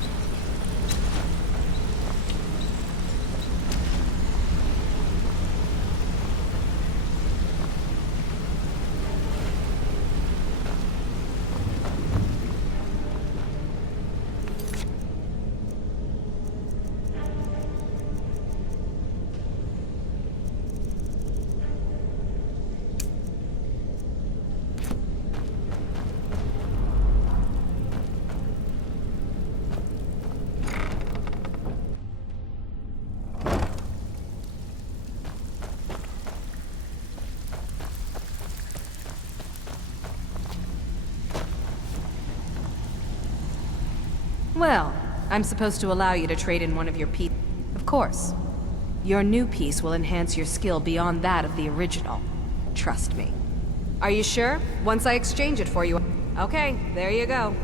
Well, I'm supposed to allow you to trade in one of your pieces. Of course. Your new piece will enhance your skill beyond that of the original. Trust me. Are you sure? Once I exchange it for you... Okay, there you go.